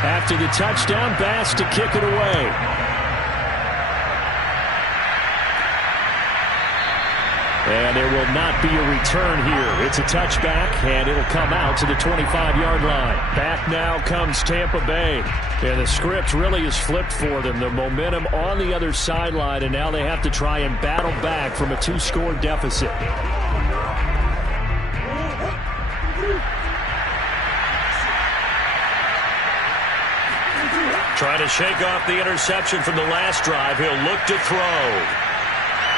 After the touchdown, Bass to kick it away. And there will not be a return here. It's a touchback, and it'll come out to the 25-yard line. Back now comes Tampa Bay. And the script really is flipped for them. The momentum on the other sideline, and now they have to try and battle back from a 2-score deficit. Trying to shake off the interception from the last drive. He'll look to throw.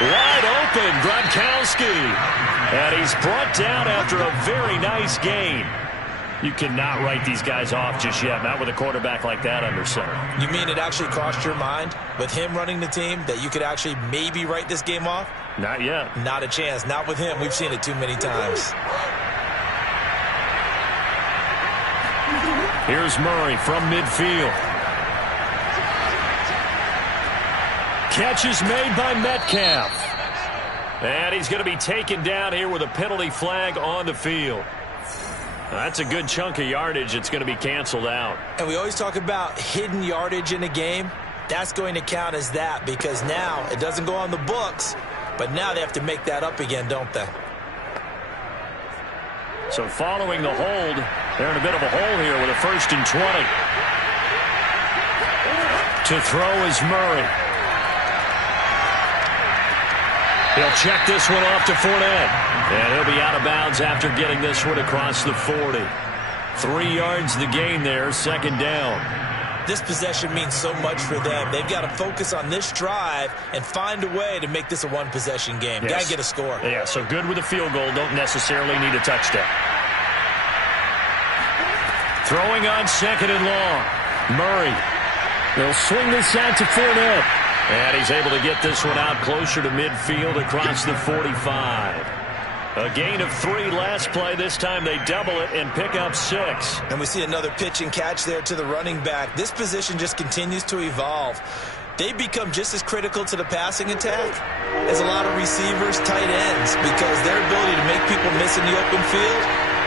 Wide open, Gronkowski. And he's brought down after a very nice gain. You cannot write these guys off just yet, not with a quarterback like that under center. You mean it actually crossed your mind with him running the team that you could actually maybe write this game off? Not yet. Not a chance. Not with him. We've seen it too many times. Here's Murray from midfield. Catch is made by Metcalf. And he's going to be taken down here with a penalty flag on the field. That's a good chunk of yardage. It's going to be canceled out. And we always talk about hidden yardage in a game. That's going to count as that because now it doesn't go on the books, but now they have to make that up again, don't they? So following the hold, they're in a bit of a hole here with a 1st and 20. To throw is Murray. He'll check this one off to Fournette. And he'll be out of bounds after getting this one across the 40. 3 yards the gain there, second down. This possession means so much for them. They've got to focus on this drive and find a way to make this a one-possession game. Yes. Got to get a score. Yeah, so good with a field goal. Don't necessarily need a touchdown. Throwing on second and long. Murray. They'll swing this out to Fournette. And he's able to get this one out closer to midfield across the 45. A gain of 3 last play. This time they double it and pick up 6. And we see another pitch and catch there to the running back. This position just continues to evolve. They become just as critical to the passing attack as a lot of receivers, tight ends, because their ability to make people miss in the open field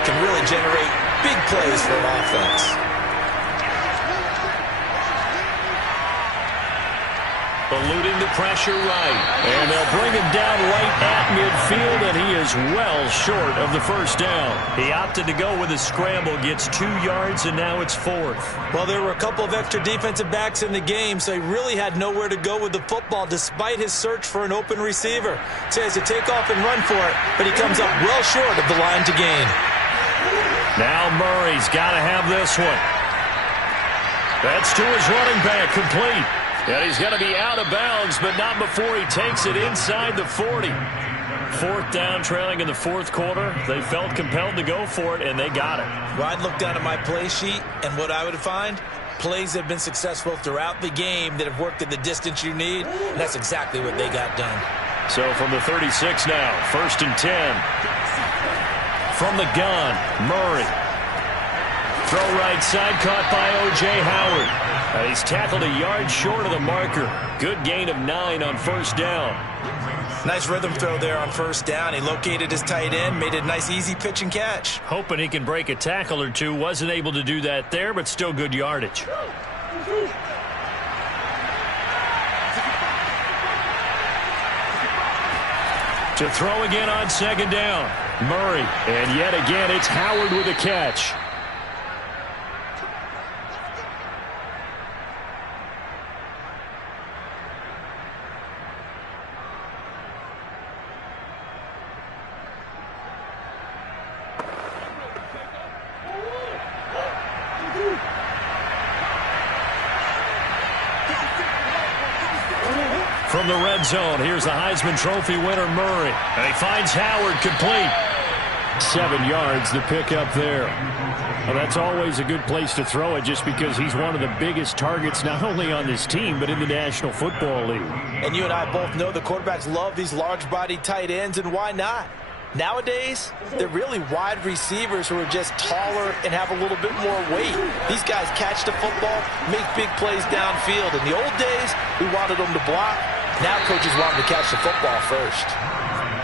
can really generate big plays for an offense. eluding the pressure right. And they'll bring him down right at midfield, and he is well short of the first down. He opted to go with a scramble, gets 2 yards, and now it's 4th. Well, there were a couple of extra defensive backs in the game, so he really had nowhere to go with the football despite his search for an open receiver. So he has to take off and run for it, but he comes up well short of the line to gain. Now Murray's got to have this one. That's to his running back, complete. And he's going to be out of bounds, but not before he takes it inside the 40. 4th down, trailing in the 4th quarter. They felt compelled to go for it, and they got it. Well, I'd look down at my play sheet, and what I would find, plays that have been successful throughout the game that have worked at the distance you need, and that's exactly what they got done. So from the 36 now, 1st and 10. From the gun, Murray. Throw right side, caught by O.J. Howard. And he's tackled a yard short of the marker. Good gain of 9 on 1st down. Nice rhythm throw there on 1st down. He located his tight end, made it a nice easy pitch and catch. Hoping he can break a tackle or two. Wasn't able to do that there, but still good yardage. To throw again on 2nd down. Murray, and yet again it's Howard with a catch. From the red zone, here's the Heisman Trophy winner, Murray. And he finds Howard complete. 7 yards, the pickup there. Well, that's always a good place to throw it just because he's one of the biggest targets not only on this team but in the National Football League. And you and I both know the quarterbacks love these large-bodied tight ends, and why not? Nowadays, they're really wide receivers who are just taller and have a little bit more weight. These guys catch the football, make big plays downfield. In the old days, we wanted them to block. Now coaches want them to catch the football first.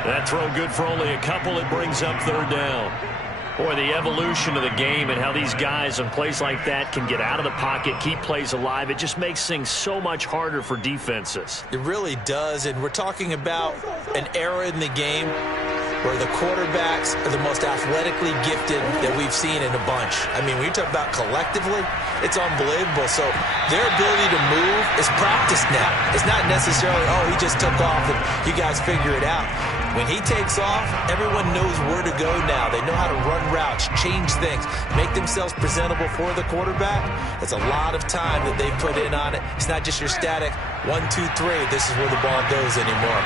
That throw good for only a couple. It brings up 3rd down. Boy, the evolution of the game and how these guys on plays like that can get out of the pocket, keep plays alive, it just makes things so much harder for defenses. It really does, and we're talking about an era in the game where the quarterbacks are the most athletically gifted that we've seen in a bunch. I mean, when you talk about collectively, it's unbelievable. So their ability to move is practiced now. It's not necessarily, oh, he just took off and you guys figure it out. When he takes off, everyone knows where to go now. They know how to run routes, change things, make themselves presentable for the quarterback. That's a lot of time that they put in on it. It's not just your static 1, 2, 3. This is where the ball goes anymore.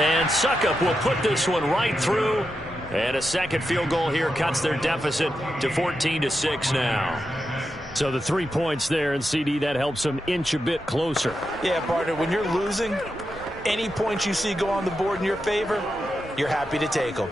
And Suckup will put this one right through. And a second field goal here cuts their deficit to 14-6 now. So the 3 points there, and CD, that helps them inch a bit closer. Yeah, partner, when you're losing, any points you see go on the board in your favor, you're happy to take them.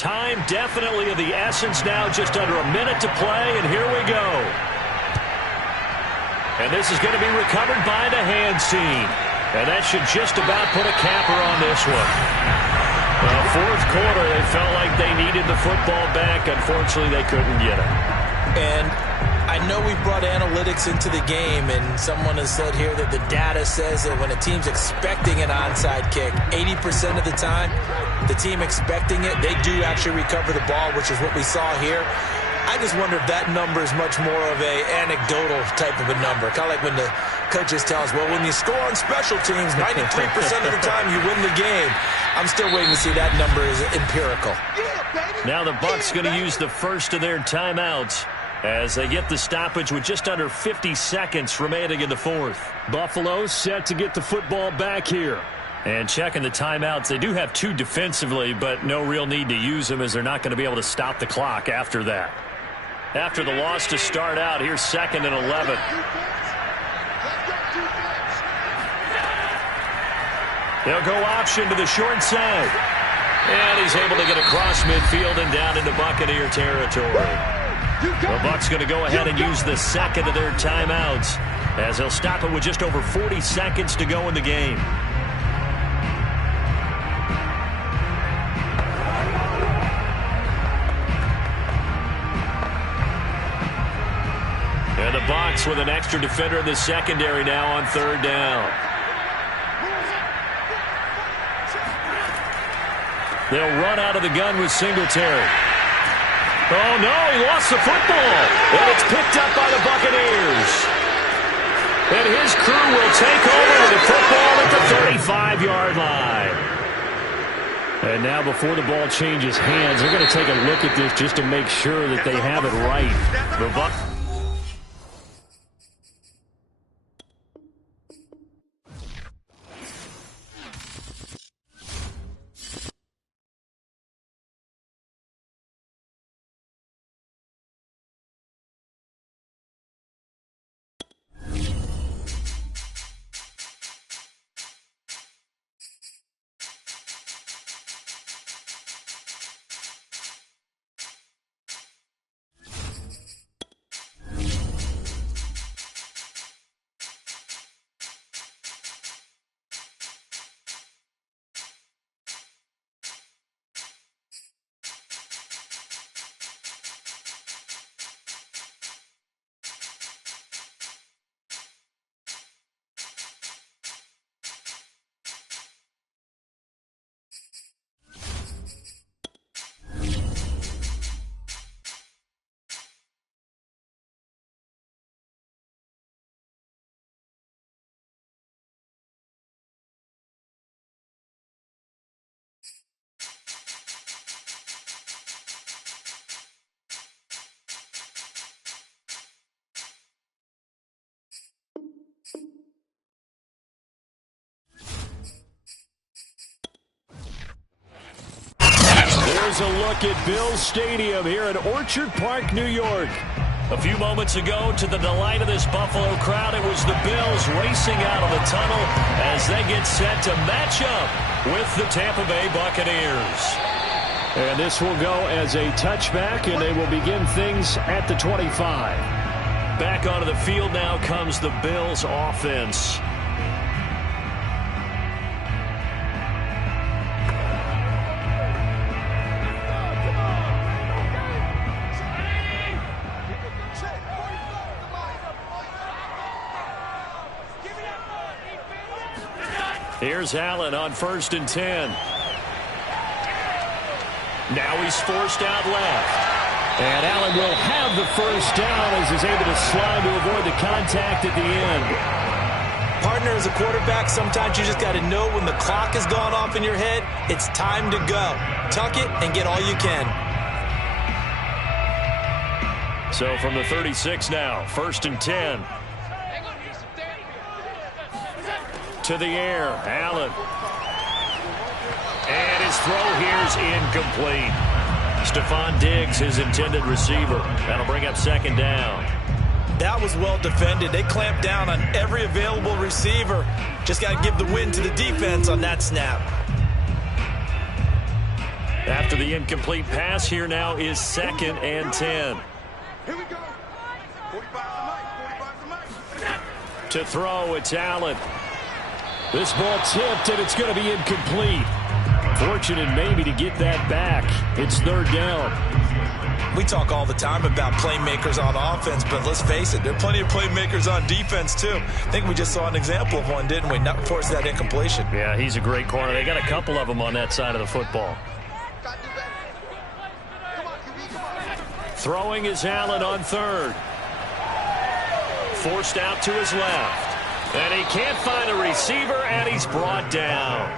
Time definitely of the essence now, just under a minute to play, and here we go. And this is going to be recovered by the hands team. And that should just about put a capper on this one. Well, 4th quarter, they felt like they needed the football back. Unfortunately, they couldn't get it. And I know we brought analytics into the game, and someone has said here that the data says that when a team's expecting an onside kick, 80% of the time, the team expecting it, they do actually recover the ball, which is what we saw here. I just wonder if that number is much more of a anecdotal type of a number. Kind of like when the coaches tell us, well, when you score on special teams, 93% of the time you win the game. I'm still waiting to see that number is empirical. Now the Bucs going to use the first of their timeouts as they get the stoppage with just under 50 seconds remaining in the 4th. Buffalo set to get the football back here. And checking the timeouts, they do have 2 defensively, but no real need to use them as they're not going to be able to stop the clock after that. After the loss to start out, here's 2nd and 11. They'll go option to the short side. And he's able to get across midfield and down into Buccaneer territory. The Bucs going to go ahead and use the 2nd of their timeouts as they'll stop it with just over 40 seconds to go in the game. And the Bucs with an extra defender in the secondary now on 3rd down. They'll run out of the gun with Singletary. Oh, no, he lost the football. And it's picked up by the Buccaneers. And his crew will take over with the football at the 35-yard line. And now before the ball changes hands, they're going to take a look at this just to make sure that they have it right. The Bucs. There's a look at Bills Stadium here in Orchard Park, New York. A few moments ago, to the delight of this Buffalo crowd, it was the Bills racing out of the tunnel as they get set to match up with the Tampa Bay Buccaneers. And this will go as a touchback, and they will begin things at the 25. Back onto the field now comes the Bills offense. Here's Allen on 1st and 10. Now he's forced out left. And Allen will have the first down as he's able to slide to avoid the contact at the end. Partner, as a quarterback, sometimes you just got to know when the clock has gone off in your head, it's time to go. Tuck it and get all you can. So from the 36 now, 1st and 10. To the air, Allen. And his throw here's incomplete. Stephon Diggs, his intended receiver. That'll bring up 2nd down. That was well defended. They clamped down on every available receiver. Just got to give the win to the defense on that snap. After the incomplete pass, here now is 2nd and 10. Here we go. 45 To throw, it's Allen. This ball tipped, and it's going to be incomplete. Fortunate maybe to get that back. It's 3rd down. We talk all the time about playmakers on offense, but let's face it, there are plenty of playmakers on defense, too. I think we just saw an example of one, didn't we? Not force that incompletion. Yeah, he's a great corner. They got a couple of them on that side of the football. Throwing is Allen on 3rd. Forced out to his left. And he can't find a receiver, and he's brought down.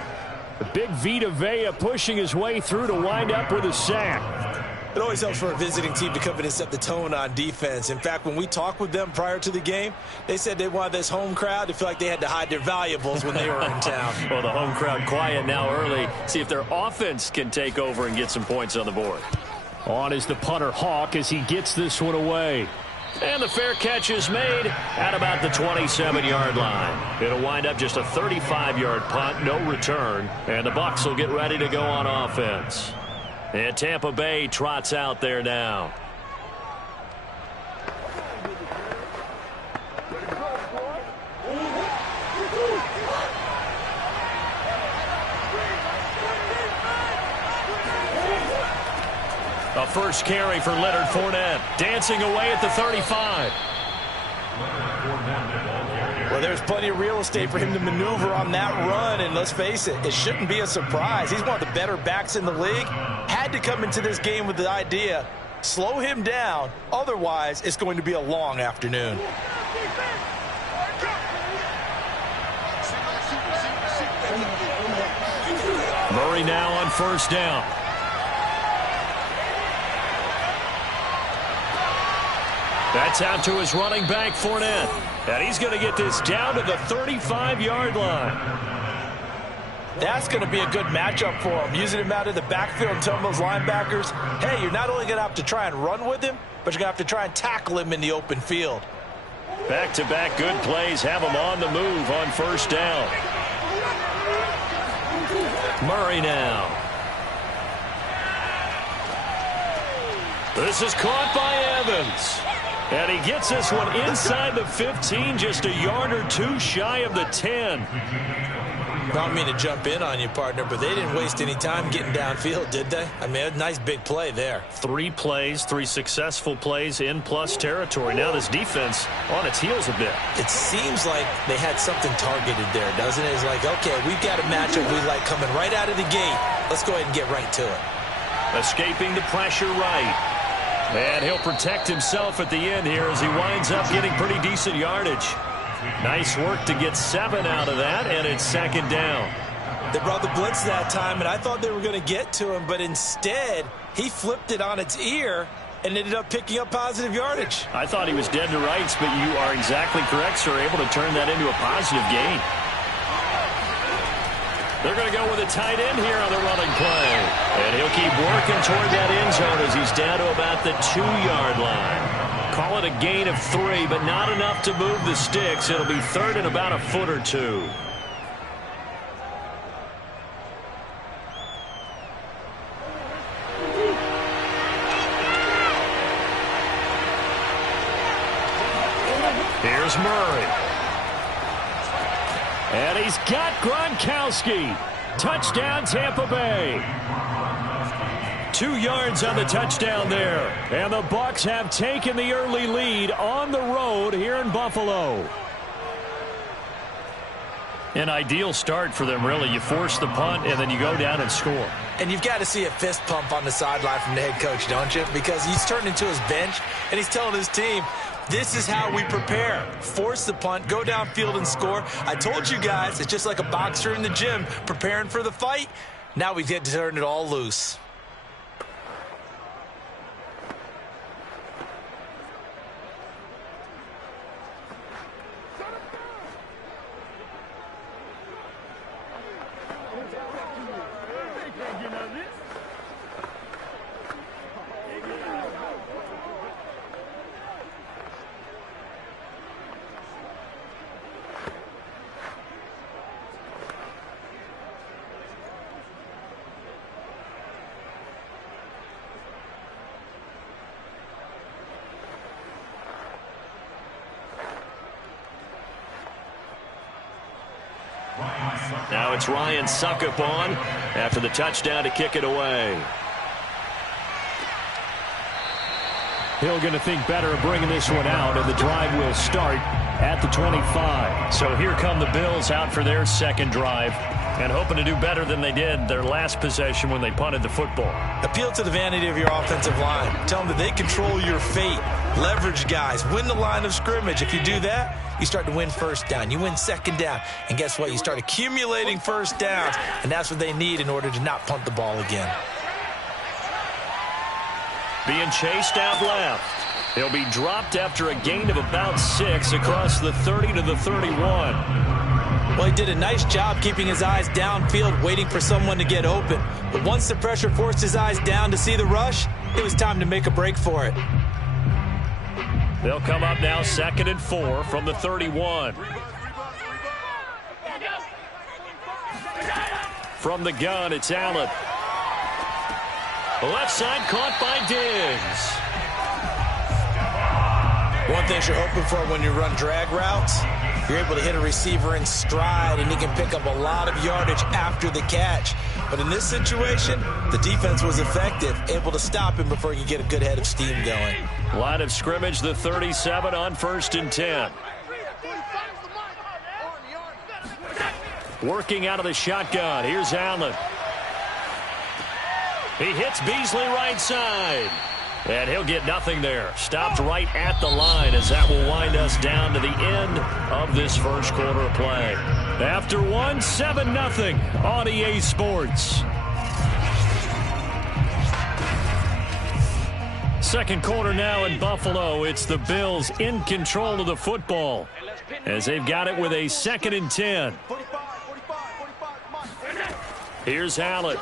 The big Vita Vea pushing his way through to wind up with a sack. It always helps for a visiting team to come in and set the tone on defense. In fact, when we talked with them prior to the game, they said they wanted this home crowd to feel like they had to hide their valuables when they were in town. Well, the home crowd quiet now early. See if their offense can take over and get some points on the board. On is the punter, Hawk, as he gets this one away. And the fair catch is made at about the 27-yard line. It'll wind up just a 35-yard punt, no return, and the Bucs will get ready to go on offense. And Tampa Bay trots out there now. A first carry for Leonard Fournette, dancing away at the 35. Well, there's plenty of real estate for him to maneuver on that run, and let's face it, it shouldn't be a surprise. He's one of the better backs in the league. Had to come into this game with the idea, slow him down, otherwise it's going to be a long afternoon. Murray now on first down. That's out to his running back, Fournette. And he's going to get this down to the 35-yard line. That's going to be a good matchup for him. Using him out of the backfield and telling those linebackers, hey, you're not only going to have to try and run with him, but you're going to have to try and tackle him in the open field. Back-to-back good plays have him on the move on first down. Murray now. This is caught by Evans. And he gets this one inside the 15, just a yard or two shy of the 10. I don't mean to jump in on you, partner, but they didn't waste any time getting downfield, did they? I mean, a nice big play there. 3 plays, 3 successful plays in plus territory. Now this defense on its heels a bit. It seems like they had something targeted there, doesn't it? It's like, okay, we've got a matchup we like coming right out of the gate. Let's go ahead and get right to it. Escaping the pressure right. And he'll protect himself at the end here as he winds up getting pretty decent yardage. Nice work to get 7 out of that, and it's second down. They brought the blitz that time, and I thought they were going to get to him, but instead he flipped it on its ear and ended up picking up positive yardage. I thought he was dead to rights, but you are exactly correct, sir. Able to turn that into a positive gain. They're going to go with a tight end here on the running play. And he'll keep working toward that end zone as he's down to about the 2-yard line. Call it a gain of 3, but not enough to move the sticks. It'll be third and about a foot or 2. Here's Murray. And he's got Gronkowski. Touchdown, Tampa Bay. 2 yards on the touchdown there. And the Bucs have taken the early lead on the road here in Buffalo. An ideal start for them, really. You force the punt, and then you go down and score. And you've got to see a fist pump on the sideline from the head coach, don't you? Because he's turned into his bench, and he's telling his team, this is how we prepare. Force the punt, go downfield and score. I told you guys, it's just like a boxer in the gym preparing for the fight. Now we get to turn it all loose. Now it's Ryan Succop on after the touchdown to kick it away. Hill going to think better of bringing this one out, and the drive will start at the 25. So here come the Bills out for their second drive and hoping to do better than they did their last possession when they punted the football. Appeal to the vanity of your offensive line. Tell them that they control your fate. Leverage guys. Win the line of scrimmage. If you do that, you start to win first down. You win second down. And guess what? You start accumulating first downs. And that's what they need in order to not punt the ball again. being chased out left. He'll be dropped after a gain of about 6 across the 30 to the 31. Well, he did a nice job keeping his eyes downfield, waiting for someone to get open. But once the pressure forced his eyes down to see the rush, it was time to make a break for it. They'll come up now 2nd and 4 from the 31. From the gun, it's Allen. The left side caught by Diggs. One thing you're hoping for when you run drag routes, you're able to hit a receiver in stride, and he can pick up a lot of yardage after the catch. But in this situation, the defense was effective, able to stop him before he could get a good head of steam going. Line of scrimmage, the 37 on 1st and 10. Working out of the shotgun. Here's Allen. He hits Beasley right side. And he'll get nothing there. Stopped right at the line as that will wind us down to the end of this first quarter of play. After 1, 7-0 on EA Sports. Second quarter now in Buffalo. It's the Bills in control of the football as they've got it with a 2nd and 10. Here's Allen.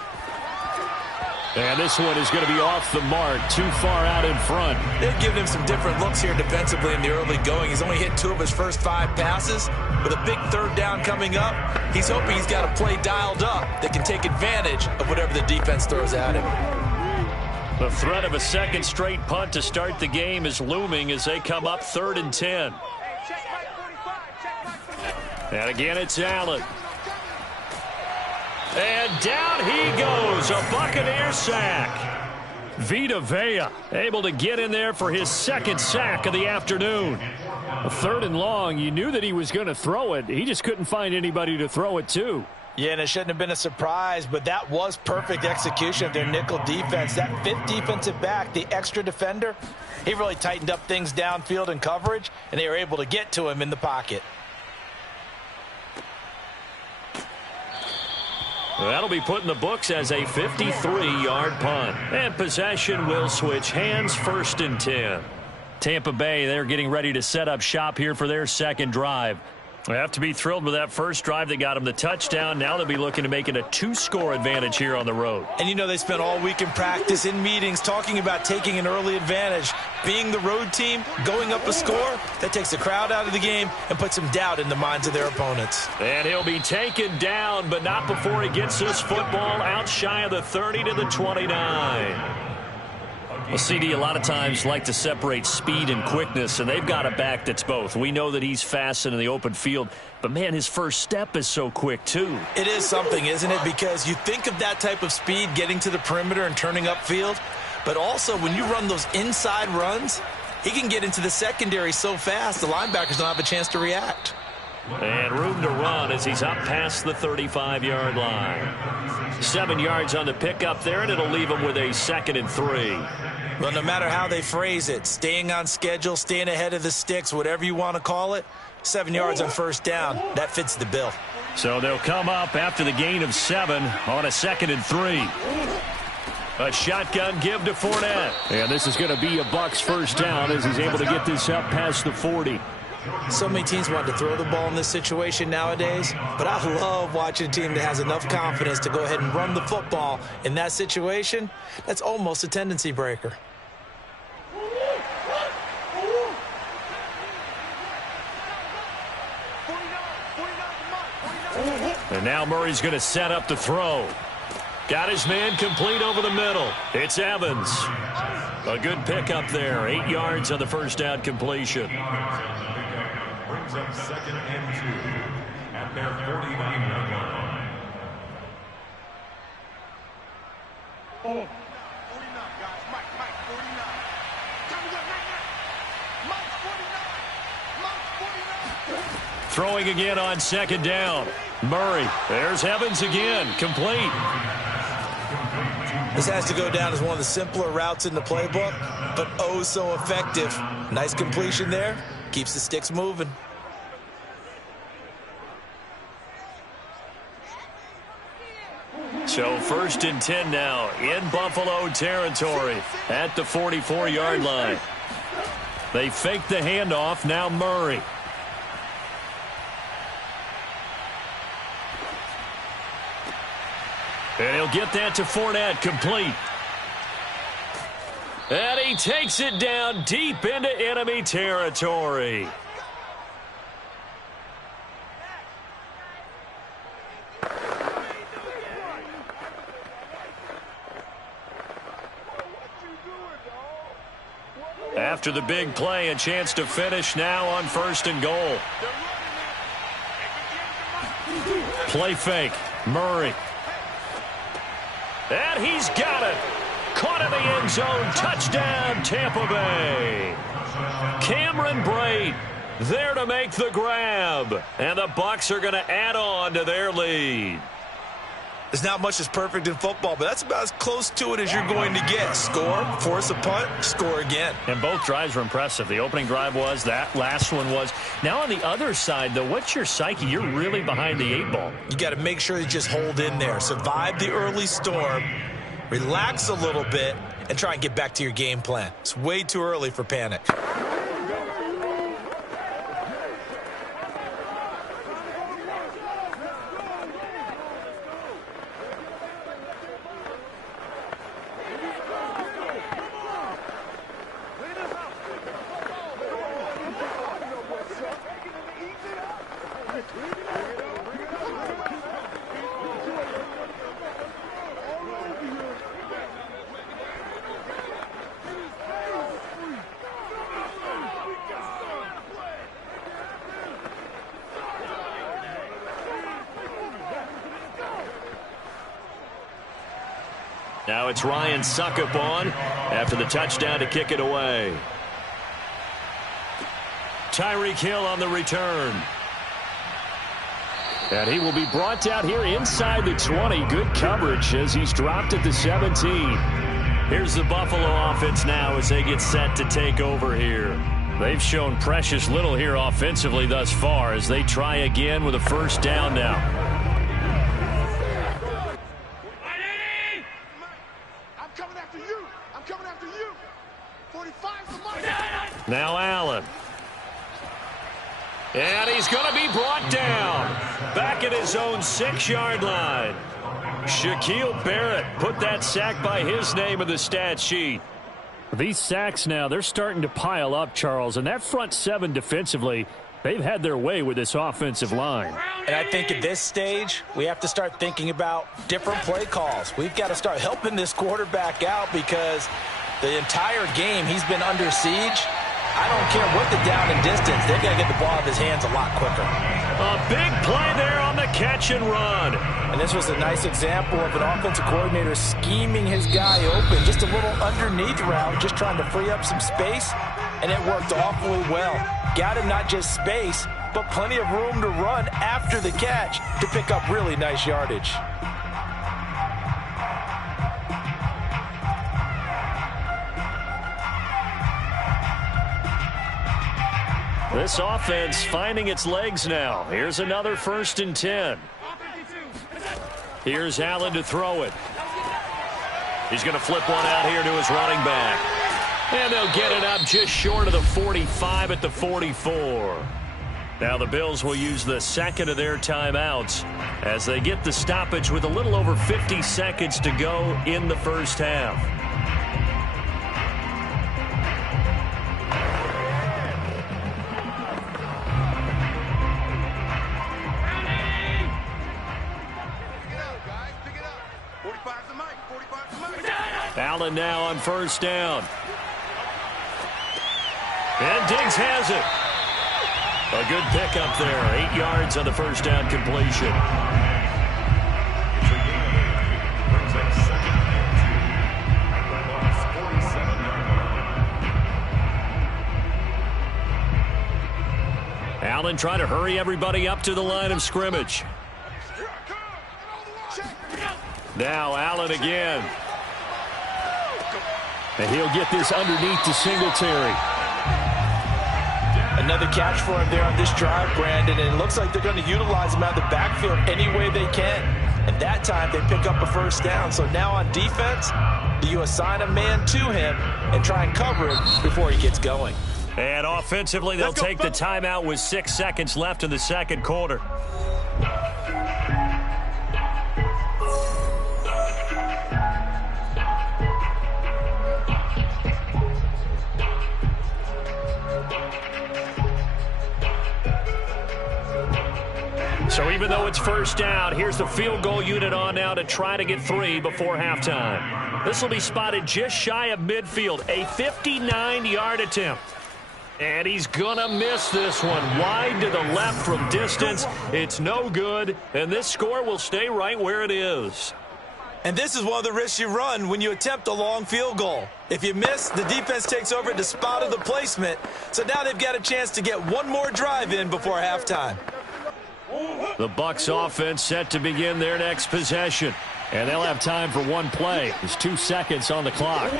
And this one is going to be off the mark, too far out in front. They've given him some different looks here defensively in the early going. He's only hit 2 of his first 5 passes. With a big 3rd down coming up, he's hoping he's got a play dialed up that can take advantage of whatever the defense throws at him. The threat of a 2nd straight punt to start the game is looming as they come up 3rd and 10. And again, it's Allen. And down he goes, a Buccaneer sack. Vita Vea able to get in there for his 2nd sack of the afternoon. A 3rd and long, you knew that he was going to throw it. He just couldn't find anybody to throw it to. Yeah, and it shouldn't have been a surprise, but that was perfect execution of their nickel defense. That 5th defensive back, the extra defender, he really tightened up things downfield in coverage, and they were able to get to him in the pocket. That'll be put in the books as a 53-yard punt. And possession will switch hands, 1st and 10. Tampa Bay, they're getting ready to set up shop here for their 2nd drive. They have to be thrilled with that first drive that got them the touchdown. Now they'll be looking to make it a 2-score advantage here on the road. And you know they spent all week in practice, in meetings, talking about taking an early advantage. Being the road team, going up a score, that takes the crowd out of the game and puts some doubt in the minds of their opponents. And he'll be taken down, but not before he gets his football out shy of the 30 to the 29. Well, CD, a lot of times like to separate speed and quickness, and they've got a back that's both. We know that he's fast in the open field, but, man, his first step is so quick, too. It is something, isn't it? Because you think of that type of speed getting to the perimeter and turning upfield, but also when you run those inside runs, he can get into the secondary so fast the linebackers don't have a chance to react. And room to run as he's up past the 35-yard line. 7 yards on the pickup there, and it'll leave him with a 2nd and 3. Well, no matter how they phrase it, staying on schedule, staying ahead of the sticks, whatever you want to call it, 7 yards on 1st down, that fits the bill. So they'll come up after the gain of 7 on a 2nd and 3. A shotgun give to Fournette. And this is going to be a Bucs first down as he's able to get this up past the 40. So many teams want to throw the ball in this situation nowadays, but I love watching a team that has enough confidence to go ahead and run the football in that situation. That's almost a tendency breaker. And now Murray's going to set up the throw. Got his man complete over the middle. It's Evans. A good pickup there. 8 yards on the first down completion. Brings up 2nd and 2 at their 49-yard line. 49, guys. Mike, 49. Time to go, Mike, 49. 49. Throwing again on 2nd down. Murray. There's Evans again. Complete. This has to go down as one of the simpler routes in the playbook, but oh so effective. Nice completion there. Keeps the sticks moving. So 1st and 10 now in Buffalo territory at the 44-yard line. They fake the handoff. Now Murray. And he'll get that to Fournette, complete. And he takes it down deep into enemy territory. After the big play, a chance to finish now on 1st and goal. Play fake. Murray. And he's got it. Caught in the end zone. Touchdown, Tampa Bay. Cameron Brate there to make the grab. And the Bucs are going to add on to their lead. There's not much that's perfect in football, but that's about as close to it as you're going to get. Score, force a punt, score again. And both drives were impressive. The opening drive was, that last one was. Now on the other side, though, what's your psyche? You're really behind the 8 ball. You got to make sure you just hold in there. Survive the early storm, relax a little bit, and try and get back to your game plan. It's way too early for panic. Now it's Ryan Succop on after the touchdown to kick it away. Tyreek Hill on the return. And he will be brought down here inside the 20. Good coverage as he's dropped at the 17. Here's the Buffalo offense now as they get set to take over here. They've shown precious little here offensively thus far as they try again with a 1st down now. Now Allen. And he's going to be brought down. Back at his own 6-yard line. Shaquille Barrett put that sack by his name in the stat sheet. These sacks now, they're starting to pile up, Charles. And that front 7 defensively, they've had their way with this offensive line. And I think at this stage, we have to start thinking about different play calls. We've got to start helping this quarterback out because the entire game he's been under siege. I don't care what the down and distance. They've got to get the ball out of his hands a lot quicker. A big play there on the catch and run. And this was a nice example of an offensive coordinator scheming his guy open. Just a little underneath route, just trying to free up some space. And it worked awfully well. Got him not just space, but plenty of room to run after the catch to pick up really nice yardage. This offense finding its legs now. Here's another 1st and 10. Here's Allen to throw it. He's going to flip one out here to his running back. And they'll get it up just short of the 45 at the 44. Now the Bills will use the 2nd of their timeouts as they get the stoppage with a little over 50 seconds to go in the 1st half. Allen now on 1st down. And Diggs has it. A good pickup there. 8 yards on the 1st down completion. Allen trying to hurry everybody up to the line of scrimmage. Now Allen again. And he'll get this underneath to Singletary. Another catch for him there on this drive, Brandon, and it looks like they're going to utilize him out of the backfield any way they can. And that time they pick up a first down. So now on defense, do you assign a man to him and try and cover him before he gets going? And offensively, they'll take the timeout with 6 seconds left in the second quarter. So even though it's first down, here's the field goal unit on now to try to get 3 before halftime. This will be spotted just shy of midfield, a 59-yard attempt. And he's going to miss this one. Wide to the left from distance. It's no good, and this score will stay right where it is. And this is one of the risks you run when you attempt a long field goal. If you miss, the defense takes over at the spot of the placement. So now they've got a chance to get one more drive in before halftime. The Bucs offense set to begin their next possession. And they'll have time for one play. There's 2 seconds on the clock.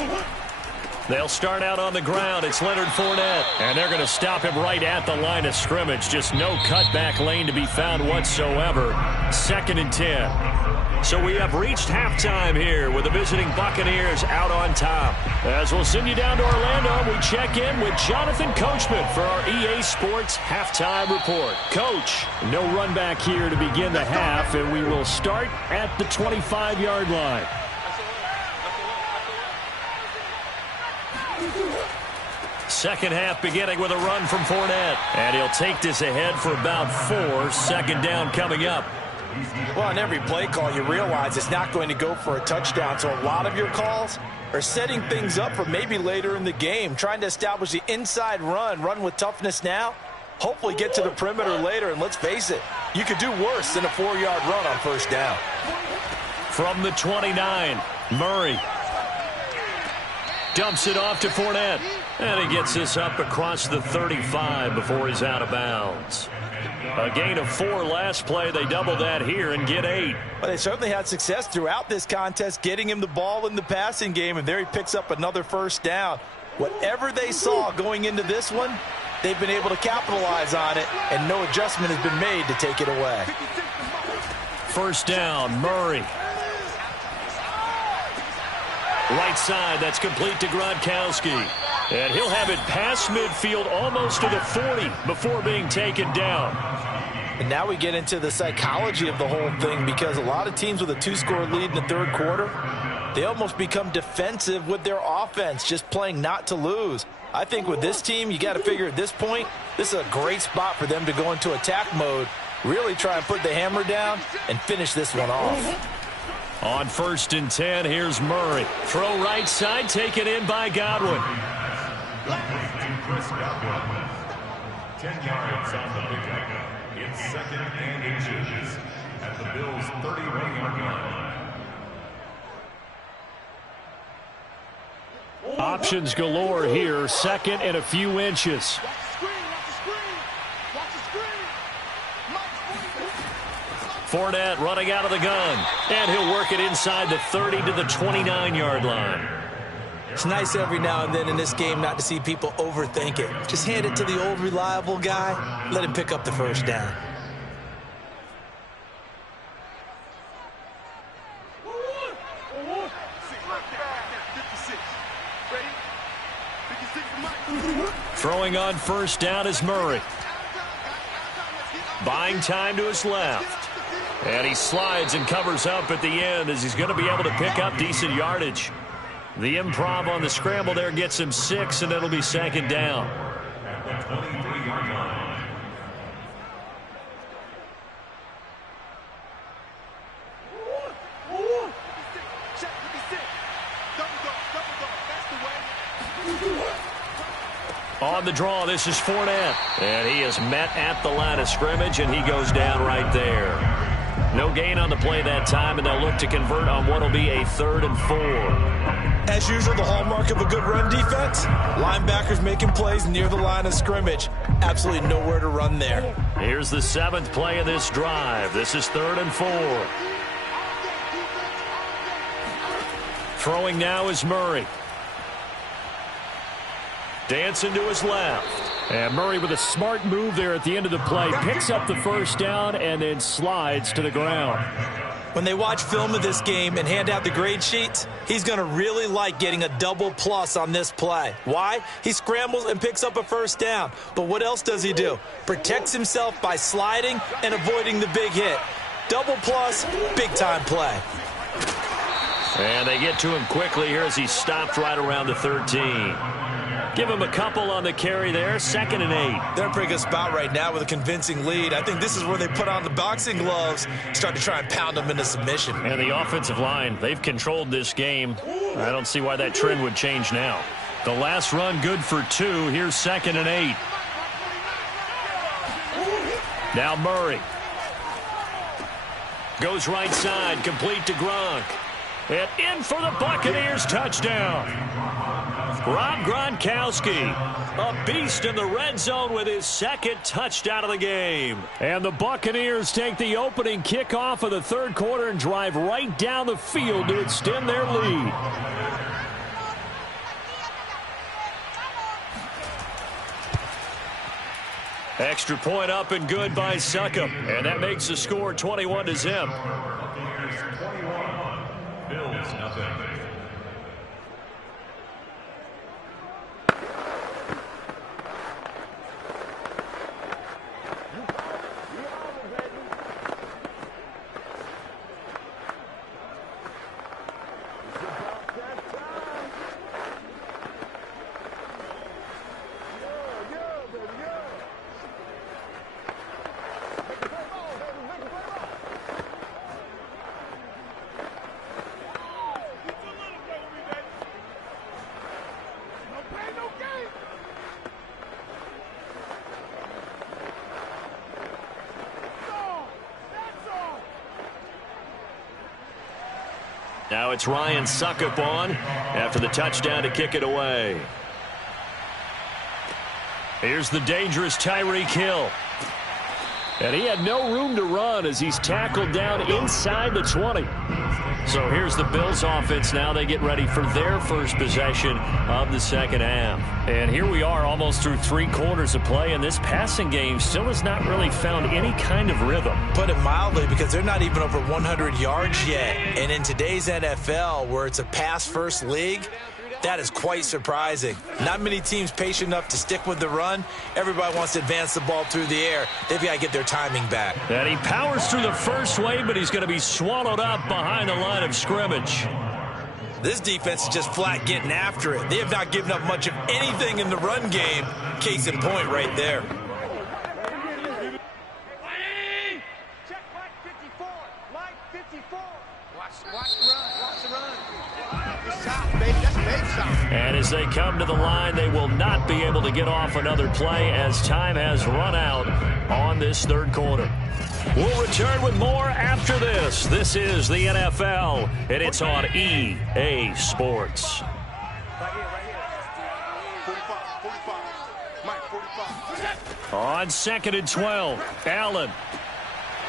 They'll start out on the ground. It's Leonard Fournette. And they're going to stop him right at the line of scrimmage. Just no cutback lane to be found whatsoever. 2nd and 10. So we have reached halftime here with the visiting Buccaneers out on top. As we'll send you down to Orlando, we check in with Jonathan Coachman for our EA Sports Halftime Report. Coach, no run back here to begin the half, and we will start at the 25-yard line. Second half beginning with a run from Fournette. And he'll take this ahead for about 4. 2nd down coming up. Well, on every play call, you realize it's not going to go for a touchdown. So a lot of your calls are setting things up for maybe later in the game, trying to establish the inside run with toughness now, hopefully get to the perimeter later. And let's face it, you could do worse than a 4-yard run on first down. From the 29, Murray dumps it off to Fournette. And he gets this up across the 35 before he's out of bounds. A gain of 4 last play. They double that here and get 8. Well, they certainly had success throughout this contest getting him the ball in the passing game, and there he picks up another first down. Whatever they saw going into this one, they've been able to capitalize on it, and no adjustment has been made to take it away. First down, Murray. Right side, that's complete to Gronkowski. And he'll have it past midfield almost to the 40 before being taken down. And now we get into the psychology of the whole thing, because a lot of teams with a 2-score lead in the third quarter, they almost become defensive with their offense, just playing not to lose. I think with this team, you got to figure at this point, this is a great spot for them to go into attack mode, really try and put the hammer down and finish this one off. On 1st and 10, here's Murray. Throw right side, taken in by Godwin. Chris Godwin. 10 yards on the pickup. It's 2nd and inches at the Bills' 31-yard line. Options galore here. 2nd and a few inches. Fournette running out of the gun. And he'll work it inside the 30 to the 29-yard line. It's nice every now and then in this game not to see people overthink it. Just hand it to the old reliable guy. Let him pick up the first down. Throwing on first down is Murray. Buying time to his left. And he slides and covers up at the end as he's going to be able to pick up decent yardage. The improv on the scramble there gets him 6, and it'll be 2nd down. At the 23-yard line. On the draw, this is Fournette. And he is met at the line of scrimmage, and he goes down right there. No gain on the play that time, and they'll look to convert on what will be a 3rd and 4. As usual, the hallmark of a good run defense, linebackers making plays near the line of scrimmage. Absolutely nowhere to run there. Here's the 7th play of this drive. This is 3rd and 4. Throwing now is Murray. Dancing to his left. And Murray with a smart move there at the end of the play. Picks up the first down and then slides to the ground. When they watch film of this game and hand out the grade sheets, he's going to really like getting a double plus on this play. Why? He scrambles and picks up a first down. But what else does he do? Protects himself by sliding and avoiding the big hit. Double plus, big-time play. And they get to him quickly here as he stopped right around the 13. Give him a couple on the carry there, 2nd and 8. They're in a pretty good spot right now with a convincing lead. I think this is where they put on the boxing gloves, start to try and pound them into submission. And the offensive line, they've controlled this game. I don't see why that trend would change now. The last run good for 2. Here's 2nd and 8. Now Murray. Goes right side, complete to Gronk. And in for the Buccaneers, touchdown. Rob Gronkowski, a beast in the red zone with his 2nd touchdown of the game. And the Buccaneers take the opening kickoff of the 3rd quarter and drive right down the field to extend their lead. Extra point up and good by Succop. And that makes the score 21-0. Buccaneers 21, Bills nothing. Now it's Ryan Succop on after the touchdown to kick it away. Here's the dangerous Tyreek Hill. And he had no room to run as he's tackled down inside the 20. So here's the Bills offense now. They get ready for their first possession of the 2nd half. And here we are almost through 3 quarters of play, and this passing game still has not really found any kind of rhythm. Put it mildly, because they're not even over 100 yards yet. And in today's NFL, where it's a pass-first league, that is quite surprising. Not many teams patient enough to stick with the run. Everybody wants to advance the ball through the air. They've got to get their timing back. And he powers through the first wave, but he's going to be swallowed up behind the line of scrimmage. This defense is just flat getting after it. They have not given up much of anything in the run game. Case in point right there. Check line 54. Line 54. Watch the run. Watch the run. It's shot, baby. That's a big shot. And as they come to the line, they will not be able to get off another play as time has run out on this 3rd quarter. We'll return with more after this. This is the NFL, and it's on EA Sports. Right here. 45. Mike, 45. On 2nd and 12, Allen.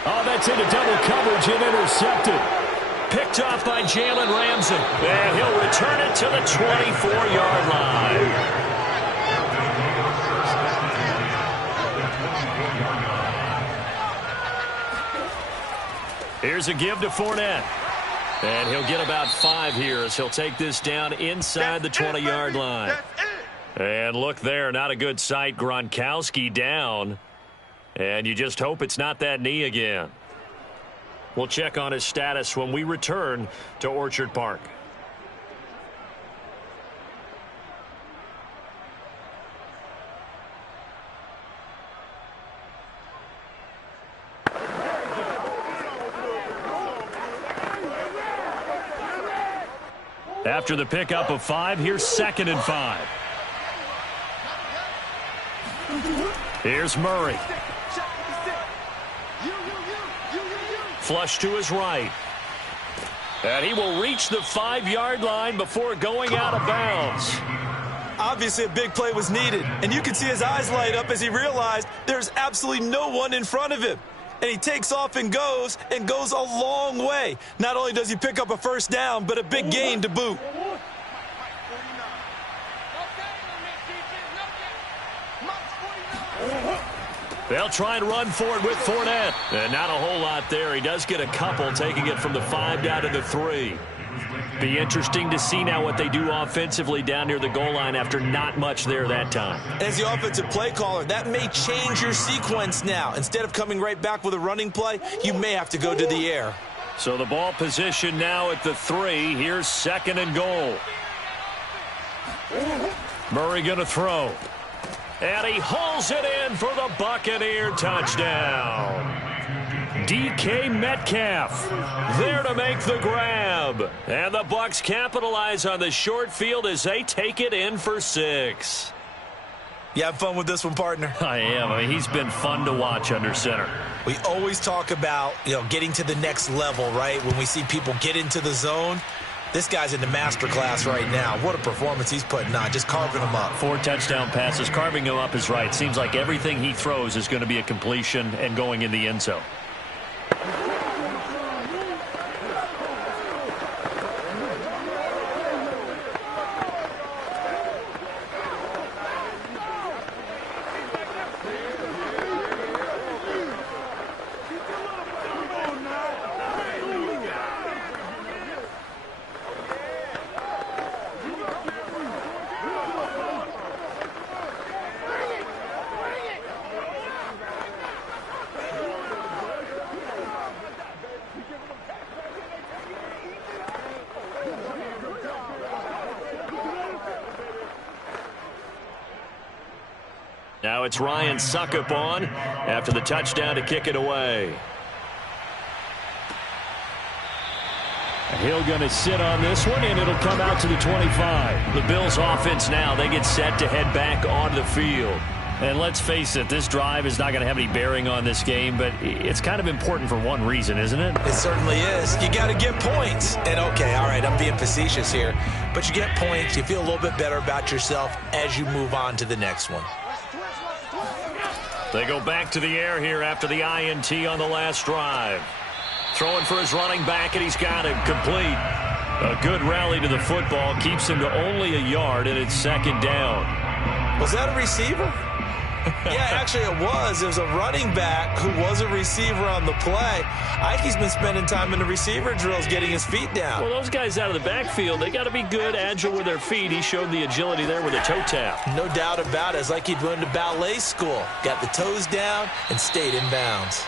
Oh, that's into double coverage and intercepted. Picked off by Jalen Ramsey. And he'll return it to the 24-yard line. Here's a give to Fournette. And he'll get about 5 here as he'll take this down inside the 20-yard line. And look there, not a good sight. Gronkowski down. And you just hope it's not that knee again. We'll check on his status when we return to Orchard Park. After the pickup of 5, here's 2nd and 5. Here's Murray. Flush to his right. And he will reach the 5-yard line before going out of bounds. Obviously, a big play was needed, and you can see his eyes light up as he realized there's absolutely no one in front of him. And he takes off and goes a long way. Not only does he pick up a first down, but a big gain to boot. Mike 49. They'll try and run for it with Fournette. And not a whole lot there. He does get a couple, taking it from the 5 down to the 3. Be interesting to see now what they do offensively down near the goal line after not much there that time. As the offensive play caller, that may change your sequence now. Instead of coming right back with a running play, you may have to go to the air. So the ball position now at the 3. Here's 2nd and goal. Murray going to throw. And he hauls it in for the Buccaneer touchdown. DK Metcalf there to make the grab. And the Bucs capitalize on the short field as they take it in for 6. You have fun with this one, partner? I am. I mean, he's been fun to watch under center. We always talk about, getting to the next level, right? When we see people get into the zone. This guy's in the master class right now. What a performance he's putting on, just carving them up. 4 touchdown passes. Carving him up is right. Seems like everything he throws is going to be a completion and going in the end zone. Now it's Ryan Succop on after the touchdown to kick it away. Hill going to sit on this one, and it'll come out to the 25. The Bills offense now, they get set to head back onto the field. And let's face it, this drive is not going to have any bearing on this game, but it's kind of important for one reason, isn't it? It certainly is. You got to get points. And, okay, all right, I'm being facetious here. But you get points, you feel a little bit better about yourself as you move on to the next one. They go back to the air here after the INT on the last drive. Throwing for his running back, and he's got it complete. A good rally to the football keeps him to only a yard, and it's 2nd down. Was that a receiver? Yeah, actually it was. It was a running back who was a receiver on the play. Ike's been spending time in the receiver drills getting his feet down. Well, those guys out of the backfield, they got to be good, agile with their feet. He showed the agility there with a toe tap. No doubt about it. It's like he'd went to ballet school. Got the toes down and stayed in bounds.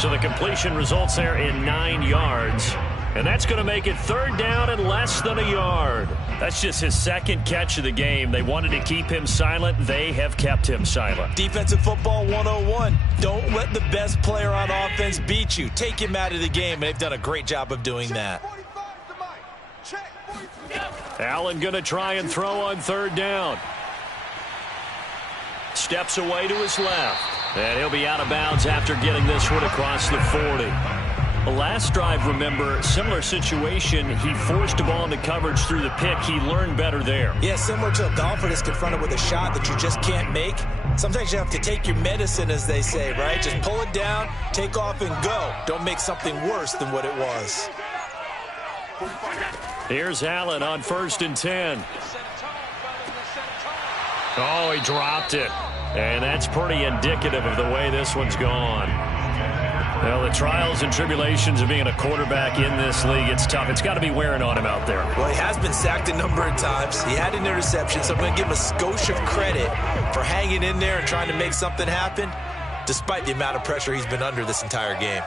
So the completion results there in 9 yards. And that's going to make it 3rd down and less than a yard. That's just his 2nd catch of the game. They wanted to keep him silent. They have kept him silent. Defensive football 101. Don't let the best player on offense beat you. Take him out of the game, and they've done a great job of doing that. Allen going to try and throw on 3rd down. Steps away to his left. And he'll be out of bounds after getting this one across the 40. The last drive, remember, similar situation. He forced a ball into coverage through the pick. He learned better there. Yeah, similar to a golfer that's confronted with a shot that you just can't make. Sometimes you have to take your medicine, as they say, right? Just pull it down, take off, and go. Don't make something worse than what it was. Here's Allen on 1st and 10. Oh, he dropped it. And that's pretty indicative of the way this one's gone. Well, the trials and tribulations of being a quarterback in this league, it's tough. It's got to be wearing on him out there. Well, he has been sacked a number of times. He had an interception, so I'm going to give him a skosh of credit for hanging in there and trying to make something happen, despite the amount of pressure he's been under this entire game.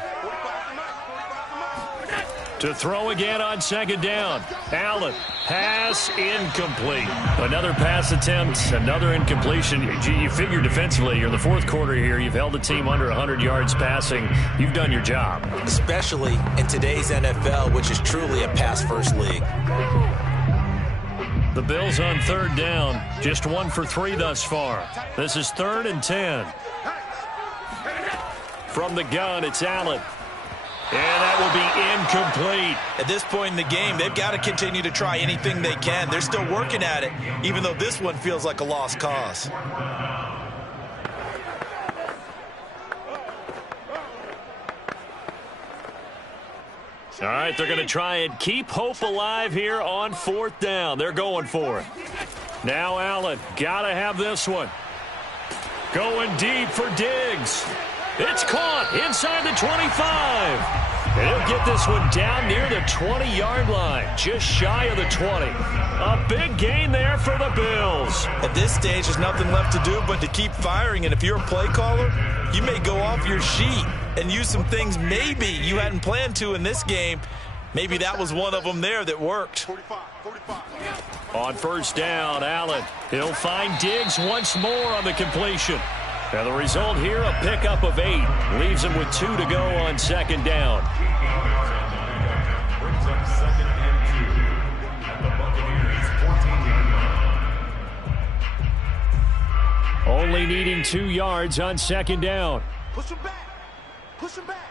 To throw again on 2nd down. Allen, pass incomplete. Another pass attempt, another incompletion. You figure defensively, you're in the 4th quarter here. You've held the team under 100 yards passing. You've done your job. Especially in today's NFL, which is truly a pass-first league. The Bills on 3rd down. Just 1 for 3 thus far. This is 3rd and 10. From the gun, it's Allen. And that will be incomplete. At this point in the game, they've got to continue to try anything they can. They're still working at it, even though this one feels like a lost cause. All right, they're going to try and keep hope alive here on 4th down. They're going for it. Now Allen, got to have this one. Going deep for Diggs. It's caught inside the 25. And he'll get this one down near the 20-yard line, just shy of the 20. A big gain there for the Bills. At this stage, there's nothing left to do but to keep firing. And if you're a play caller, you may go off your sheet and use some things maybe you hadn't planned to in this game. Maybe that was one of them there that worked. On first down, Allen. He'll find Diggs once more on the completion. And the result here, a pickup of 8. Leaves him with 2 to go on second down. Brings up 2nd and 2 at the Buccaneers 14-yard line. Only needing 2 yards on second down. Push him back. Push him back.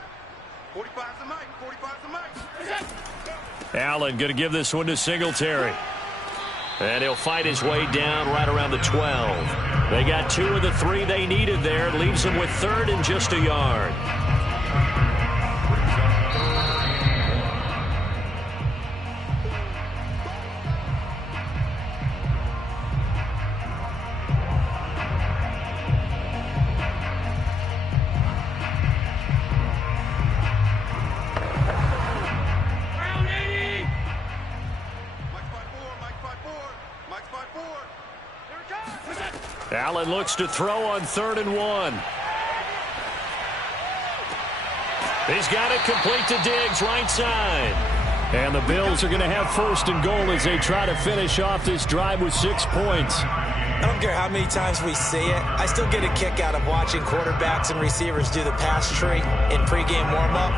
45's the mic. 45's the mic. Allen going to give this one to Singletary. And he'll fight his way down right around the 12. They got 2 of the 3 they needed there. Leaves them with 3rd and just a yard. Allen looks to throw on 3rd and 1. He's got it complete to Diggs, right side. And the Bills are going to have 1st and goal as they try to finish off this drive with 6 points. I don't care how many times we see it. I still get a kick out of watching quarterbacks and receivers do the pass tree in pregame warm-up.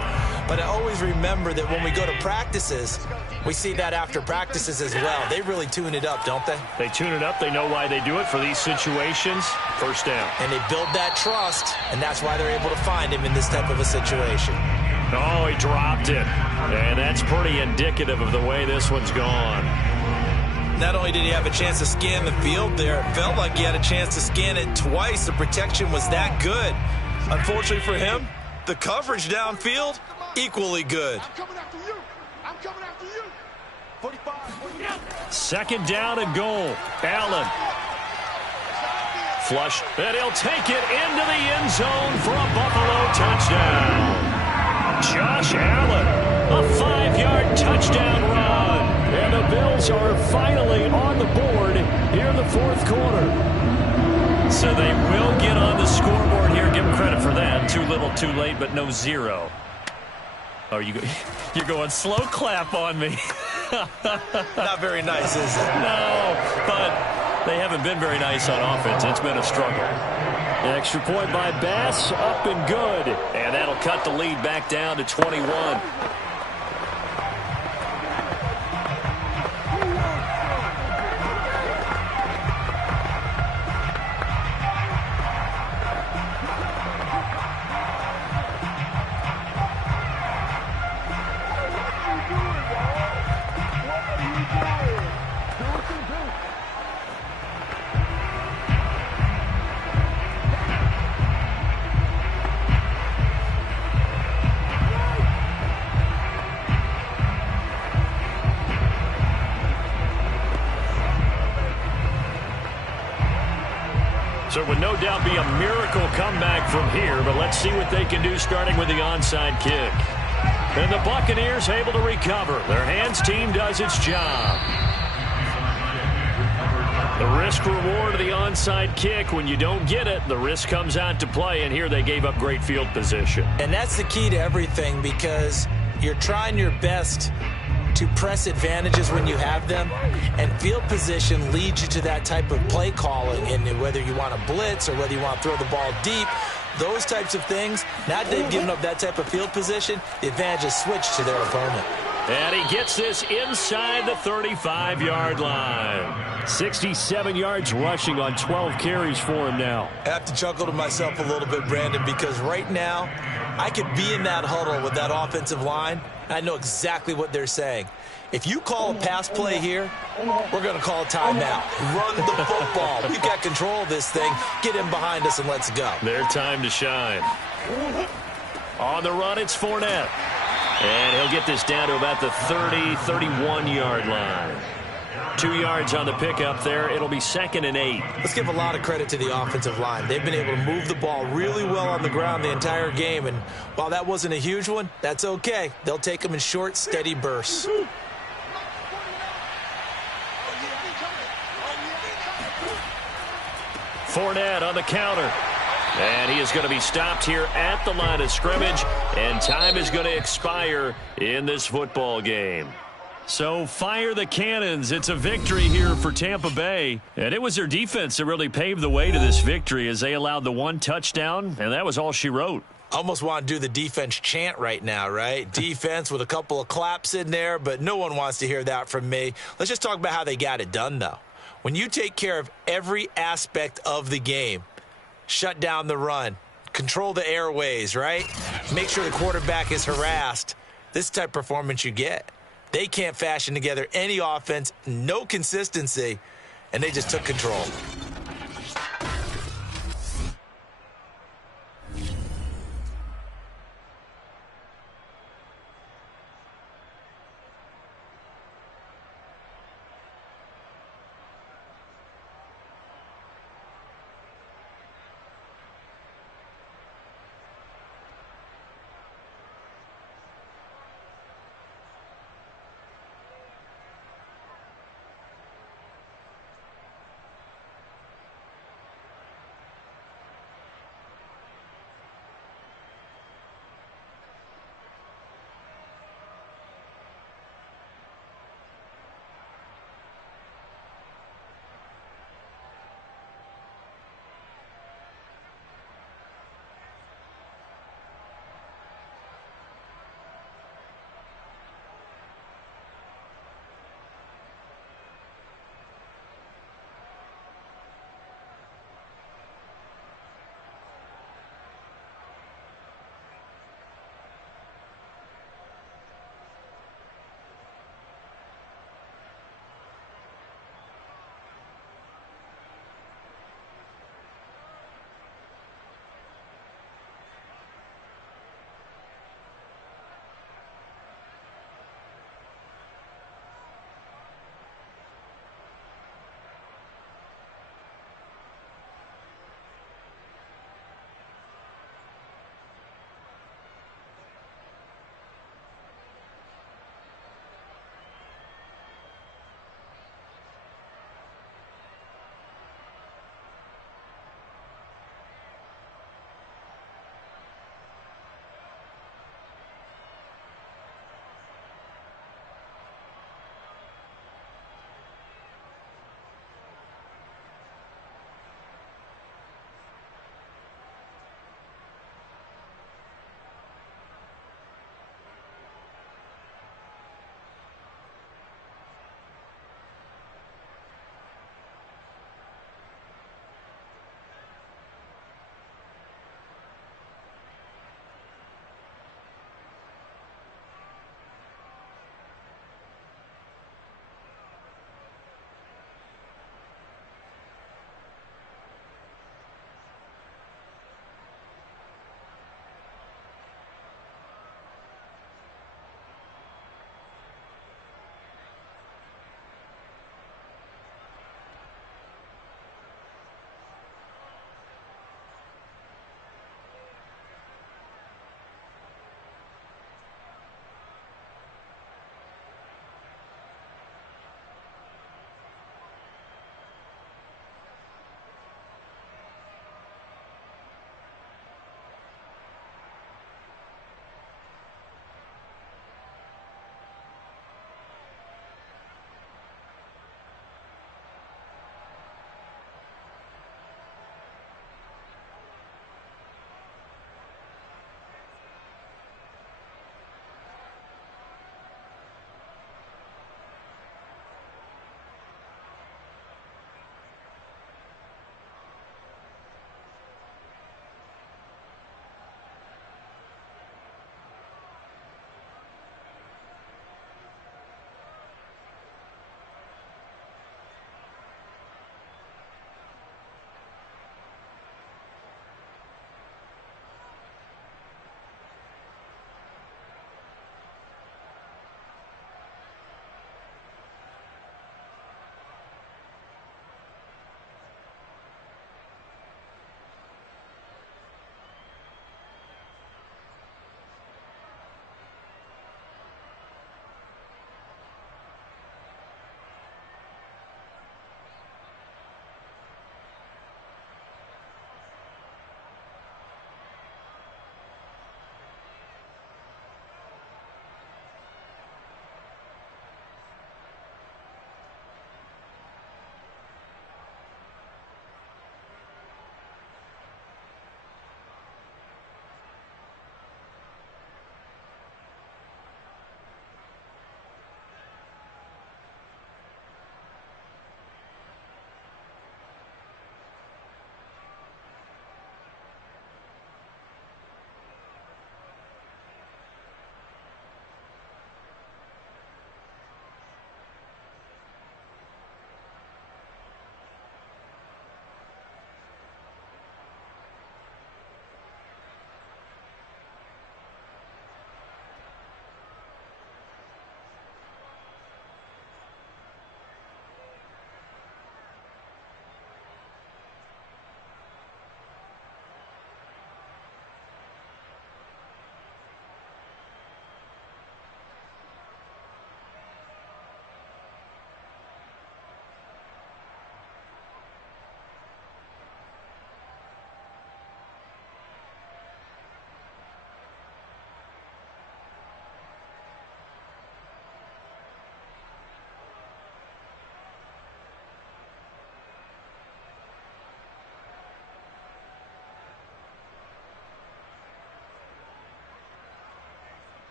But I always remember that when we go to practices, we see that after practices as well. They really tune it up, don't they? They tune it up. They know why they do it for these situations. First down. And they build that trust, and that's why they're able to find him in this type of a situation. Oh, he dropped it. And that's pretty indicative of the way this one's gone. Not only did he have a chance to scan the field there, it felt like he had a chance to scan it twice. The protection was that good. Unfortunately for him, the coverage downfield, equally good. I'm coming after you. I'm coming after you. 45. 2nd down and goal. Allen. Flush. And he'll take it into the end zone for a Buffalo touchdown. Josh Allen. A 5-yard touchdown run. And the Bills are finally on the board here in the 4th quarter. So they will get on the scoreboard here. Give them credit for that. Too little, too late, but no 0. Oh, you're going slow clap on me. Not very nice, is it? No, but they haven't been very nice on offense. It's been a struggle. An extra point by Bass, up and good. And that'll cut the lead back down to 21. So it would no doubt be a miracle comeback from here, but let's see what they can do starting with the onside kick. And the Buccaneers able to recover. Their hands team does its job. The risk reward of the onside kick, when you don't get it, the risk comes out to play, and here they gave up great field position. And that's the key to everything, because you're trying your best to press advantages when you have them, and field position leads you to that type of play calling. And whether you want to blitz or whether you want to throw the ball deep, those types of things, now that they've given up that type of field position, the advantage is switched to their opponent. And he gets this inside the 35-yard line. 67 yards rushing on 12 carries for him now. I have to chuckle to myself a little bit, Brandon, because right now I could be in that huddle with that offensive line. I know exactly what they're saying. If you call a pass play here, we're going to call a timeout. Run the football. We've got control of this thing. Get in behind us and let's go. Their time to shine. On the run, it's Fournette. And he'll get this down to about the 30, 31-yard line. 2 yards on the pickup there. It'll be 2nd and 8. Let's give a lot of credit to the offensive line. They've been able to move the ball really well on the ground the entire game, and while that wasn't a huge one, that's okay. They'll take them in short, steady bursts. Fournette on the counter. And he is going to be stopped here at the line of scrimmage, and time is going to expire in this football game. So fire the cannons. It's a victory here for Tampa Bay. And it was their defense that really paved the way to this victory as they allowed the 1 touchdown, and that was all she wrote. Almost want to do the defense chant right now, right? Defense with a couple of claps in there, but no one wants to hear that from me. Let's just talk about how they got it done, though. When you take care of every aspect of the game, shut down the run, control the airways, right? Make sure the quarterback is harassed. This type of performance you get. They can't fashion together any offense, no consistency, and they just took control.